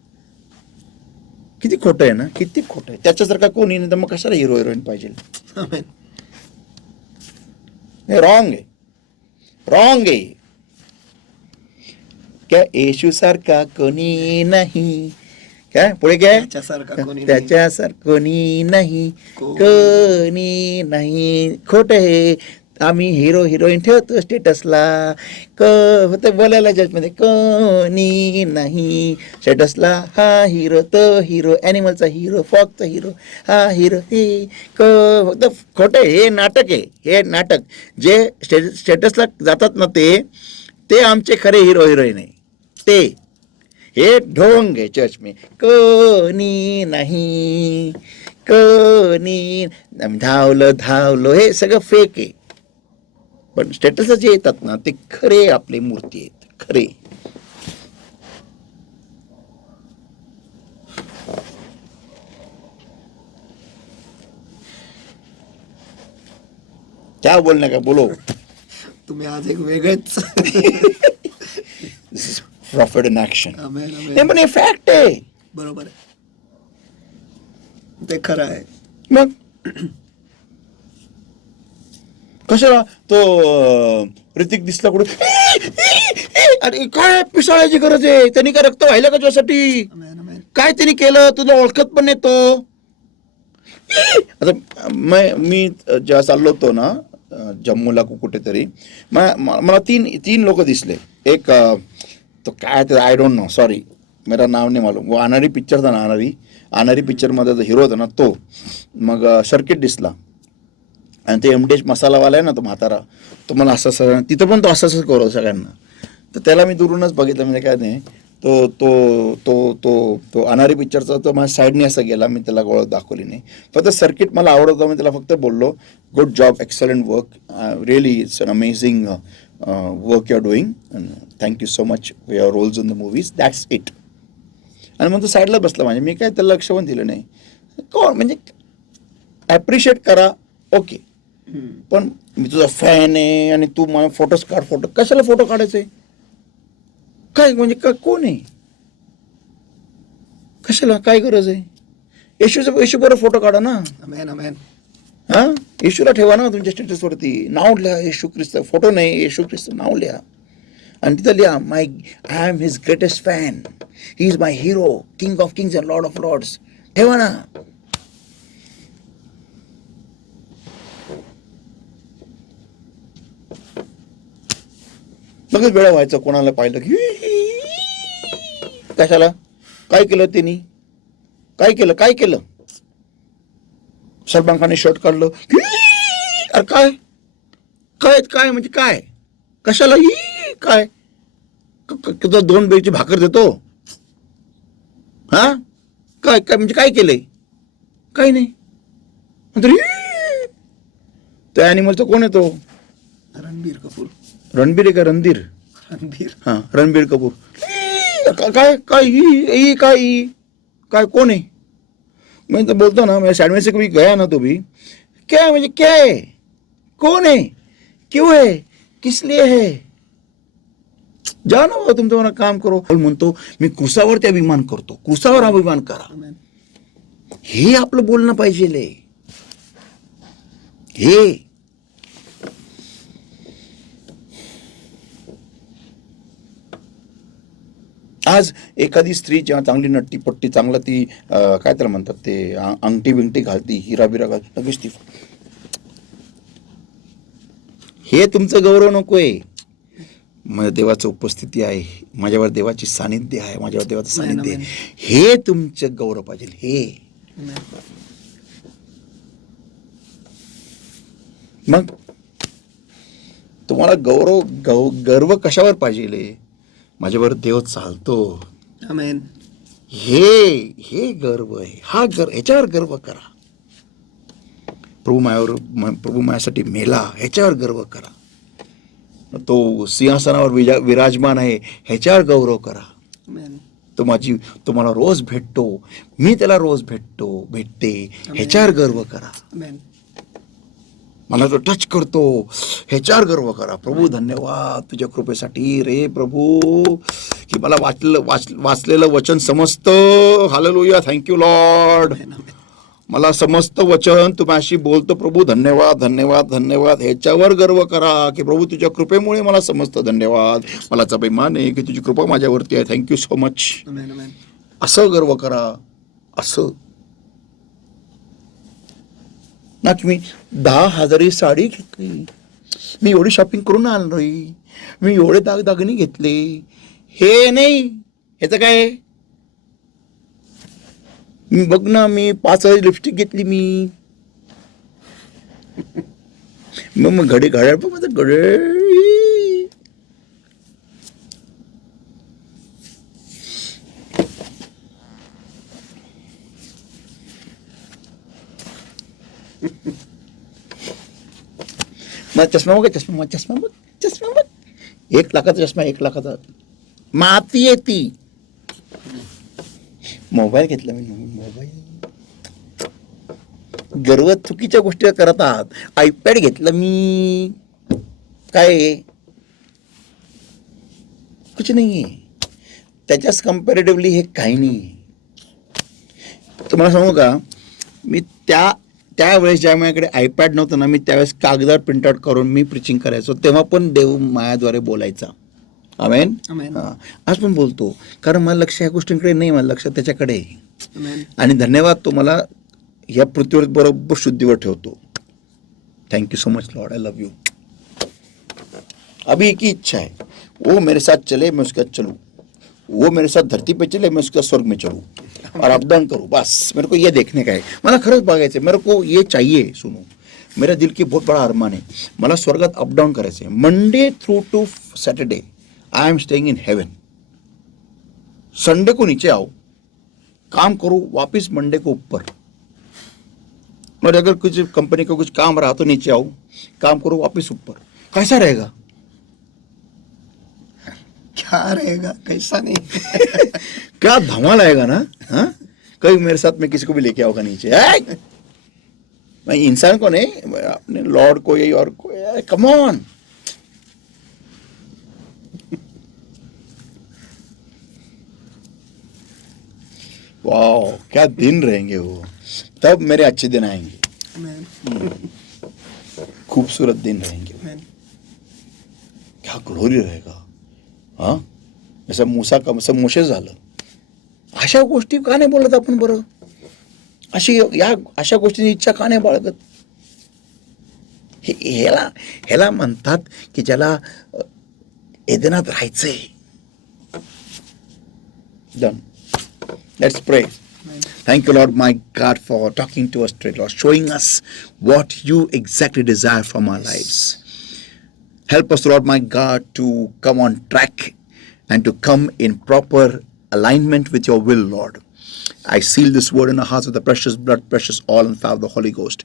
किती खोटं आहे ना, किती खोटं आहे. त्याच्यासारखा कोणी नाही तर मग कशाला हिरो हिरोईन पाहिजे? Amen. हे रॉंग आहे, रॉंग आहे. क्या येशू सारखा कोणी नाही. काय पुढे काय? त्याच्यासारखा कोणी नाही. त्याच्यासारखं कोणी नाही, कोणी कोणी नाही. खोट आहे. आम्ही हिरो हिरोईन ठेवतो स्टेटसला. फक्त बोलायला जजमध्ये कोणी नाही. स्टेटसला हा हिरो, तो हिरो, ॲनिमलचा हिरो, फॉकचा हिरो, हा हिरो, हे फक्त खोटं आहे. हे नाटक आहे, हे नाटक. जे स्टेटसला जातात ना ते आमचे खरे हिरो हिरोईन आहे. ते हे ढोंग आहे चर्च में. कोणी नाही, कोणी धावलं धावलं, हे सगळं फेक आहे. पण स्टेटस जे येतात ना ते खरे आपले मूर्ती आहेत, खरे. क्या बोलणे का बोलो. तुम्ही आज एक वेगळेच. Profit in action. Amen, amen. हे पण हे फॅक्ट आहे. बरोबर आहे, ते खरं आहे. मग कशाला तो ऋतिक दिसला कुठे, अरे काय पिसाळायची गरज आहे? त्यांनी काय रक्त व्हायला का तुझ्यासाठी? Amen, amen. काय त्यांनी केलं तुला ओळखत पण नाही तो. आता मी जेव्हा चाललो होतो ना जम्मूला कुठेतरी, मला तीन लोक दिसले. एक तो काय ते आय डोंट नो, सॉरी मेरा नाव नाही मालूम. वो अनारी पिक्चर था ना, अनारी पिक्चरमध्ये जो हिरो होता ना तो. मग सर्किट दिसला आणि ते एमडीएच मसालावाला आहे ना तो म्हातारा, तो मला असं सगळं तिथं पण तो असंच करतो सगळ्यांना. तर त्याला मी दुरूनच बघितलं, म्हणजे काय नाही तो तो तो तो तो अनारी पिक्चरचा तो माझ्या साईडने असं गेला. मी त्याला ओळख दाखवली नाही. फक्त सर्किट मला आवडत होतं. मी त्याला फक्त बोललो good job, excellent work, really it's an amazing work you are doing, thank you so much for your roles in the movies, that's it. आणि मग तो साईडला बसला. म्हणजे मी काय त्याला लक्ष पण दिलं नाही. कोण म्हणजे ॲप्रिशिएट करा, ओके, पण मी तुझा फॅन आहे आणि तू मला फोटोज काढ. फोटो कशाला फोटो काढायचे? काय म्हणजे का कोण आहे? कशाला काय गरज आहे? येशू बरोबर फोटो काढा ना. Amen, amen. हा, येशूला ठेवा ना तुमच्या स्टेटसवरती. नाव लिहा येशू ख्रिस्त, फोटो नाही, येशू ख्रिस्त नाव लिहा. आणि तिथं लिहा I am his greatest fan, he is my hero, king of kings and lord of lords. ठेवा ना. लगेच वेळा व्हायचं कोणाला पाहिलं की कशाला, काय केलं त्यांनी, काय केलं. सलमान खानने शर्ट काढलं, अरे काय म्हणजे काय, कशाला काय, दोन बेची भाकर देतो. हा, काय म्हणजे काय केलंय? काही नाही. त्या ॲनिमलचा कोण आहे तो? रणबीर कपूर. रणबीर आहे का रणधीर? रणबीर. हाँ रणबीर कपूर. काय कोण आहे? मैं तो बोलता ना, मैं साइड में से कभी गया ना तो भी क्या है, मुझे क्या है, कौन है, क्यों है, किस लिए है? जा ना बाबा, तुमचं मला काम करो. म्हणतो मी क्रूसावरती अभिमान करतो. क्रूसावर अभिमान करा. Amen. हे आपलं बोलणं पाहिजे. हे आज एखादी स्त्री जेव्हा चांगली नट्टीपट्टी, चांगला ती काय त्याला म्हणतात ते अंगठी बिंगठी घालती, हिरा बिरा घालती, लगेच ती, हे तुमचं गौरव नकोय. माझ्या देवाचं उपस्थिती आहे, माझ्यावर देवाची सानिध्य आहे, माझ्यावर देवाचं सानिध्य आहे, हे तुमचं गौरव पाहिजे. हे मग तुम्हाला गर्व कशावर पाहिजे? माझ्यावर देव चालतो. Amen. हे गर्व आहे. हा ह्याच्यावर गर्व करा. प्रभू माझ्यासाठी मेला, ह्याच्यावर गर्व करा. तो सिंहासनावर विराजमान आहे, ह्याच्यावर गौरव करा. Amen. तुम्हाला रोज भेटतो, मी त्याला रोज भेटते, ह्याच्यावर गर्व करा. Amen. मला तो टच करतो, ह्याच्यावर गर्व करा. प्रभू धन्यवाद तुझ्या कृपेसाठी रे प्रभू, की मला वाचलेलं वचन समजतं. Hallelujah, thank you Lord. Amen. Amen. मला समस्त वचन तुम्हाशी बोलतो प्रभू. धन्यवाद धन्यवाद धन्यवाद. ह्याच्यावर गर्व करा की प्रभू तुझ्या कृपेमुळे मला समजतं. धन्यवाद. मला अभिमान आहे की तुझी कृपा माझ्यावरती आहे. Thank you so much. Amen. Amen. असं गर्व करा. असं ना की मी 10,000 साडी घेतली, मी एवढी शॉपिंग करून आलोय, मी एवढे दागदागिने घेतले, हे नाही. ह्याचं काय? मी बघ ना, मी 5,000 लिपस्टिक घेतली, मी मग घड्याळ बघ माझं घड्याळ. मग चष्मा बघ, चष्मा बघ. 1 लाखाचा चष्मा, 1 लाखाचा. माती आहे ती. मोबाईल घेतला मी, मोबाईल. गर्व चुकीच्या गोष्टी करत आहात. आयपॅड घेतला मी, काय कुछ नाहीये. त्याच्याच कम्पॅरेटिव्हली हे काही नाही. तुम्हाला सांगू का, मी त्यावेळेस ज्या माझ्याकडे आयपॅड नव्हतं ना, मी त्यावेळेस कागदावर प्रिंटआउट करून मी प्रिचिंग करायचो. तेव्हा पण देव माझ्याद्वारे बोलायचा. आमेन. आज पण बोलतो, कारण मला लक्ष ह्या गोष्टींकडे नाही, मला लक्ष त्याच्याकडे आहे. आणि धन्यवाद, तो मला या पृथ्वीवर बरोबर शुद्धीवर ठेवतो. Thank you so much Lord, I love you. अभी एक ही इच्छा है, वो मेरे साथ चले मैं उसके साथ चलूँ, वो मेरे साथ धरती पे चले मैं उसके स्वर्ग में चलूँ और अप डाउन करूँ. बस मेरे को ये देखने का है. मला खरंच बघायचं आहे, मेरे को ये चाहिए. सुनो, मेरा दिल की बहुत बड़ा अरमान है. मला स्वर्गात अप डाउन करायचं आहे. Monday through to Saturday I am staying in heaven. Sunday को नीचे आओ, काम करो, वापिस मंडे को ऊपर. और अगर कुछ कंपनी का कुछ काम रहा तो नीचे आओ, काम करो, वापिस ऊपर. कैसा रहेगा? क्या रहेगा, कैसा नहीं. क्या धमाल आएगा ना. हाँ, कभी मेरे साथ में किसी को भी लेके आओगा नीचे. मैं इंसान को नहीं, अपने लॉर्ड को यही और को. Come on. वाह, क्या दिन रहेंगे वो. तब मेरे अच्छे दिन आएंगे. खूबसूरत दिन रहेंगे. क्या ग्लोरी रहेगा. हाँ, जसं मोशे झालं. अशा गोष्टी का नाही बोलत आपण बरं? अशा गोष्टींची इच्छा का नाही बाळगत? ह्याला म्हणतात की ज्याला एदेनात राहायचंय. Done. Let's pray. Amen. Thank you, Lord, my God, for talking to us today, Lord, showing us what you exactly desire from our lives. Help us, Lord, my God, to come on track and to come in proper alignment with your will, Lord. I seal this word in the hearts of the precious blood, precious oil and fire of the Holy Ghost.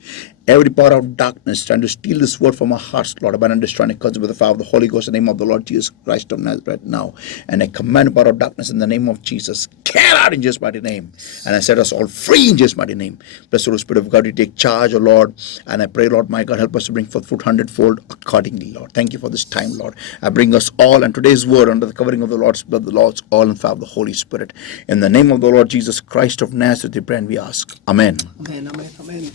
Every power of darkness trying to steal this word from our hearts, Lord, abandon, destroy, and cleanse with the fire of the Holy Ghost in the name of the Lord Jesus Christ of Nazareth now. And I command power of darkness in the name of Jesus. Get out in Jesus' mighty name. And I set us all free in Jesus' mighty name. Blessed Holy Spirit of God, you take charge, O Lord. And I pray, Lord, my God, help us to bring forth fruit 100-fold accordingly, Lord. Thank you for this time, Lord. I bring us all and today's word under the covering of the Lord's blood, the Lord's all and fire of the Holy Spirit. In the name of the Lord Jesus Christ of Nazareth, we pray and we ask. Amen. Amen, amen, amen.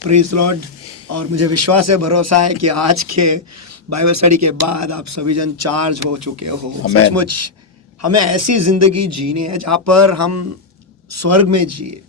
Praise Lord. और मुझे विश्वास है, भरोसा है कि आज के बाइबल स्टडी के बाद आप सभी जन चार्ज हो चुके हो. सचमुच हमें ऐसी जिंदगी जीनी है जहाँ पर हम स्वर्ग में जिए.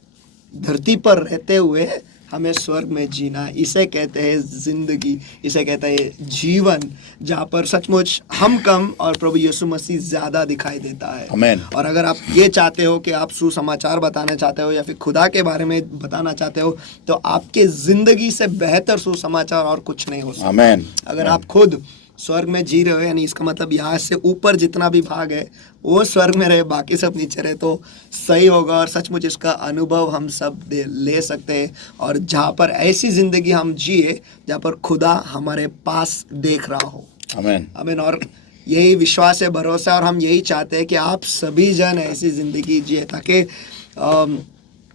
धरती पर रहते हुए हमें स्वर्ग में जीना, इसे कहते हैं जिंदगी, इसे कहते हैं जीवन, जहाँ पर सचमुच हम कम और प्रभु यीशु मसीह ज़्यादा दिखाई देता है. Amen. और अगर आप ये चाहते हो कि आप सुसमाचार बताना चाहते हो या फिर खुदा के बारे में बताना चाहते हो, तो आपके ज़िंदगी से बेहतर सुसमाचार और कुछ नहीं हो सकता. Amen. अगर आप खुद स्वर्ग में जी रहे हो, यानी इसका मतलब यहाँ से ऊपर जितना भी भाग है वो स्वर्ग में रहे, बाकी सब नीचे रहे, तो सही होगा. और सचमुच इसका अनुभव हम सब ले सकते हैं. और जहाँ पर ऐसी ज़िंदगी हम जिए जहाँ पर खुदा हमारे पास देख रहा हो. Amen. आमीन. और यही विश्वास है, भरोसा, और हम यही चाहते हैं कि आप सभी जन ऐसी ज़िंदगी जिए ताकि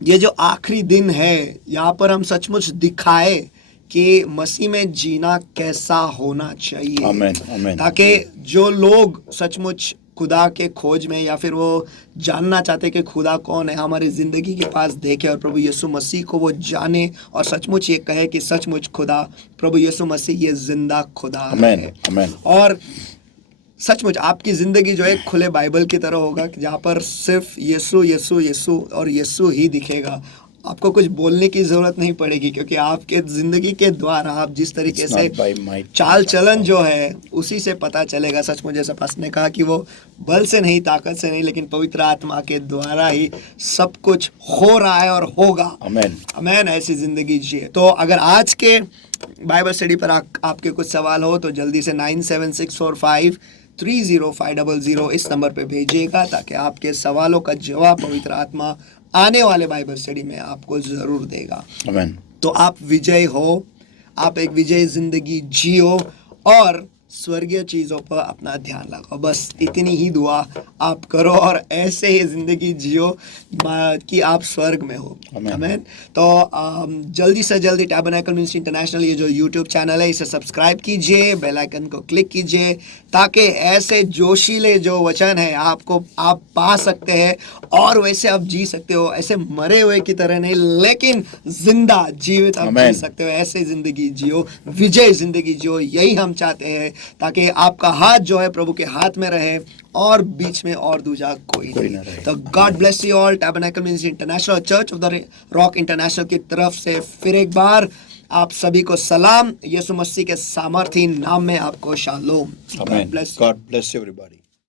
ये जो आखिरी दिन है यहाँ पर हम सचमुच दिखाए कि मसीह में जीना कैसा होना चाहिए। आमीन, आमीन। ताकि जो लोग सचमुच खुदा के खोज में या फिर वो जानना चाहते कि खुदा कौन है, हमारी ज़िंदगी के पास देखे और प्रभु यीशु मसीह को वो जाने और सचमुच ये कहे कि सचमुच खुदा प्रभु यीशु मसीह ये जिंदा खुदा है। आमीन। और सचमुच आपकी ज़िंदगी जो है खुले बाइबल की तरह होगा कि जहाँ पर सिर्फ यीशु यीशु यीशु और यीशु ही दिखेगा। आपको कुछ बोलने की ज़रूरत नहीं पड़ेगी क्योंकि आपके ज़िंदगी के द्वारा आप जिस तरीके से चाल चलन जो है उसी से पता चलेगा। सचमुच जैसा पास ने कहा कि वो बल से नहीं, ताकत से नहीं, लेकिन पवित्र आत्मा के द्वारा ही सब कुछ हो रहा है और होगा। आमीन, आमीन। ऐसी ज़िंदगी जिए। तो अगर आज के बाइबल स्टडी पर आपके कुछ सवाल हो तो जल्दी से 9764530500 इस नंबर पे भेजिएगा ताकि आपके सवालों का जवाब पवित्र आत्मा आने वाले बाइबल स्टडी में आपको ज़रूर देगा। आमीन। तो आप विजय हो, आप एक विजयी ज़िंदगी जियो और स्वर्गीय चीज़ों पर अपना ध्यान लगाओ। बस इतनी ही दुआ आप करो और ऐसे ही ज़िंदगी जियो कि आप स्वर्ग में हो। आमीन। तो जल्दी से जल्दी टैबरनेकल मिनिस्ट्री इंटरनेशनल ये जो यूट्यूब चैनल है इसे सब्सक्राइब कीजिए, बेल आइकन को क्लिक कीजिए ताकि ऐसे जोशीले जो वचन है आप पा सकते हैं और वैसे आप जी सकते हो, ऐसे मरे हुए की तरह नहीं लेकिन जिंदा जीवित आप जी सकते हो। ऐसे ज़िंदगी जियो, विजय ज़िंदगी जियो, यही हम चाहते हैं ताकि आपका हाथ जो है प्रभु के हाथ में रहे और बीच में और दूजा कोई नहीं रहे। तो God bless you all. Tabernacle ministry international, church of the rock international की तरफ से फिर एक बार आप सभी को सलाम। यीशु मसीह के सामर्थी नाम में आपको शालोम। God bless everybody.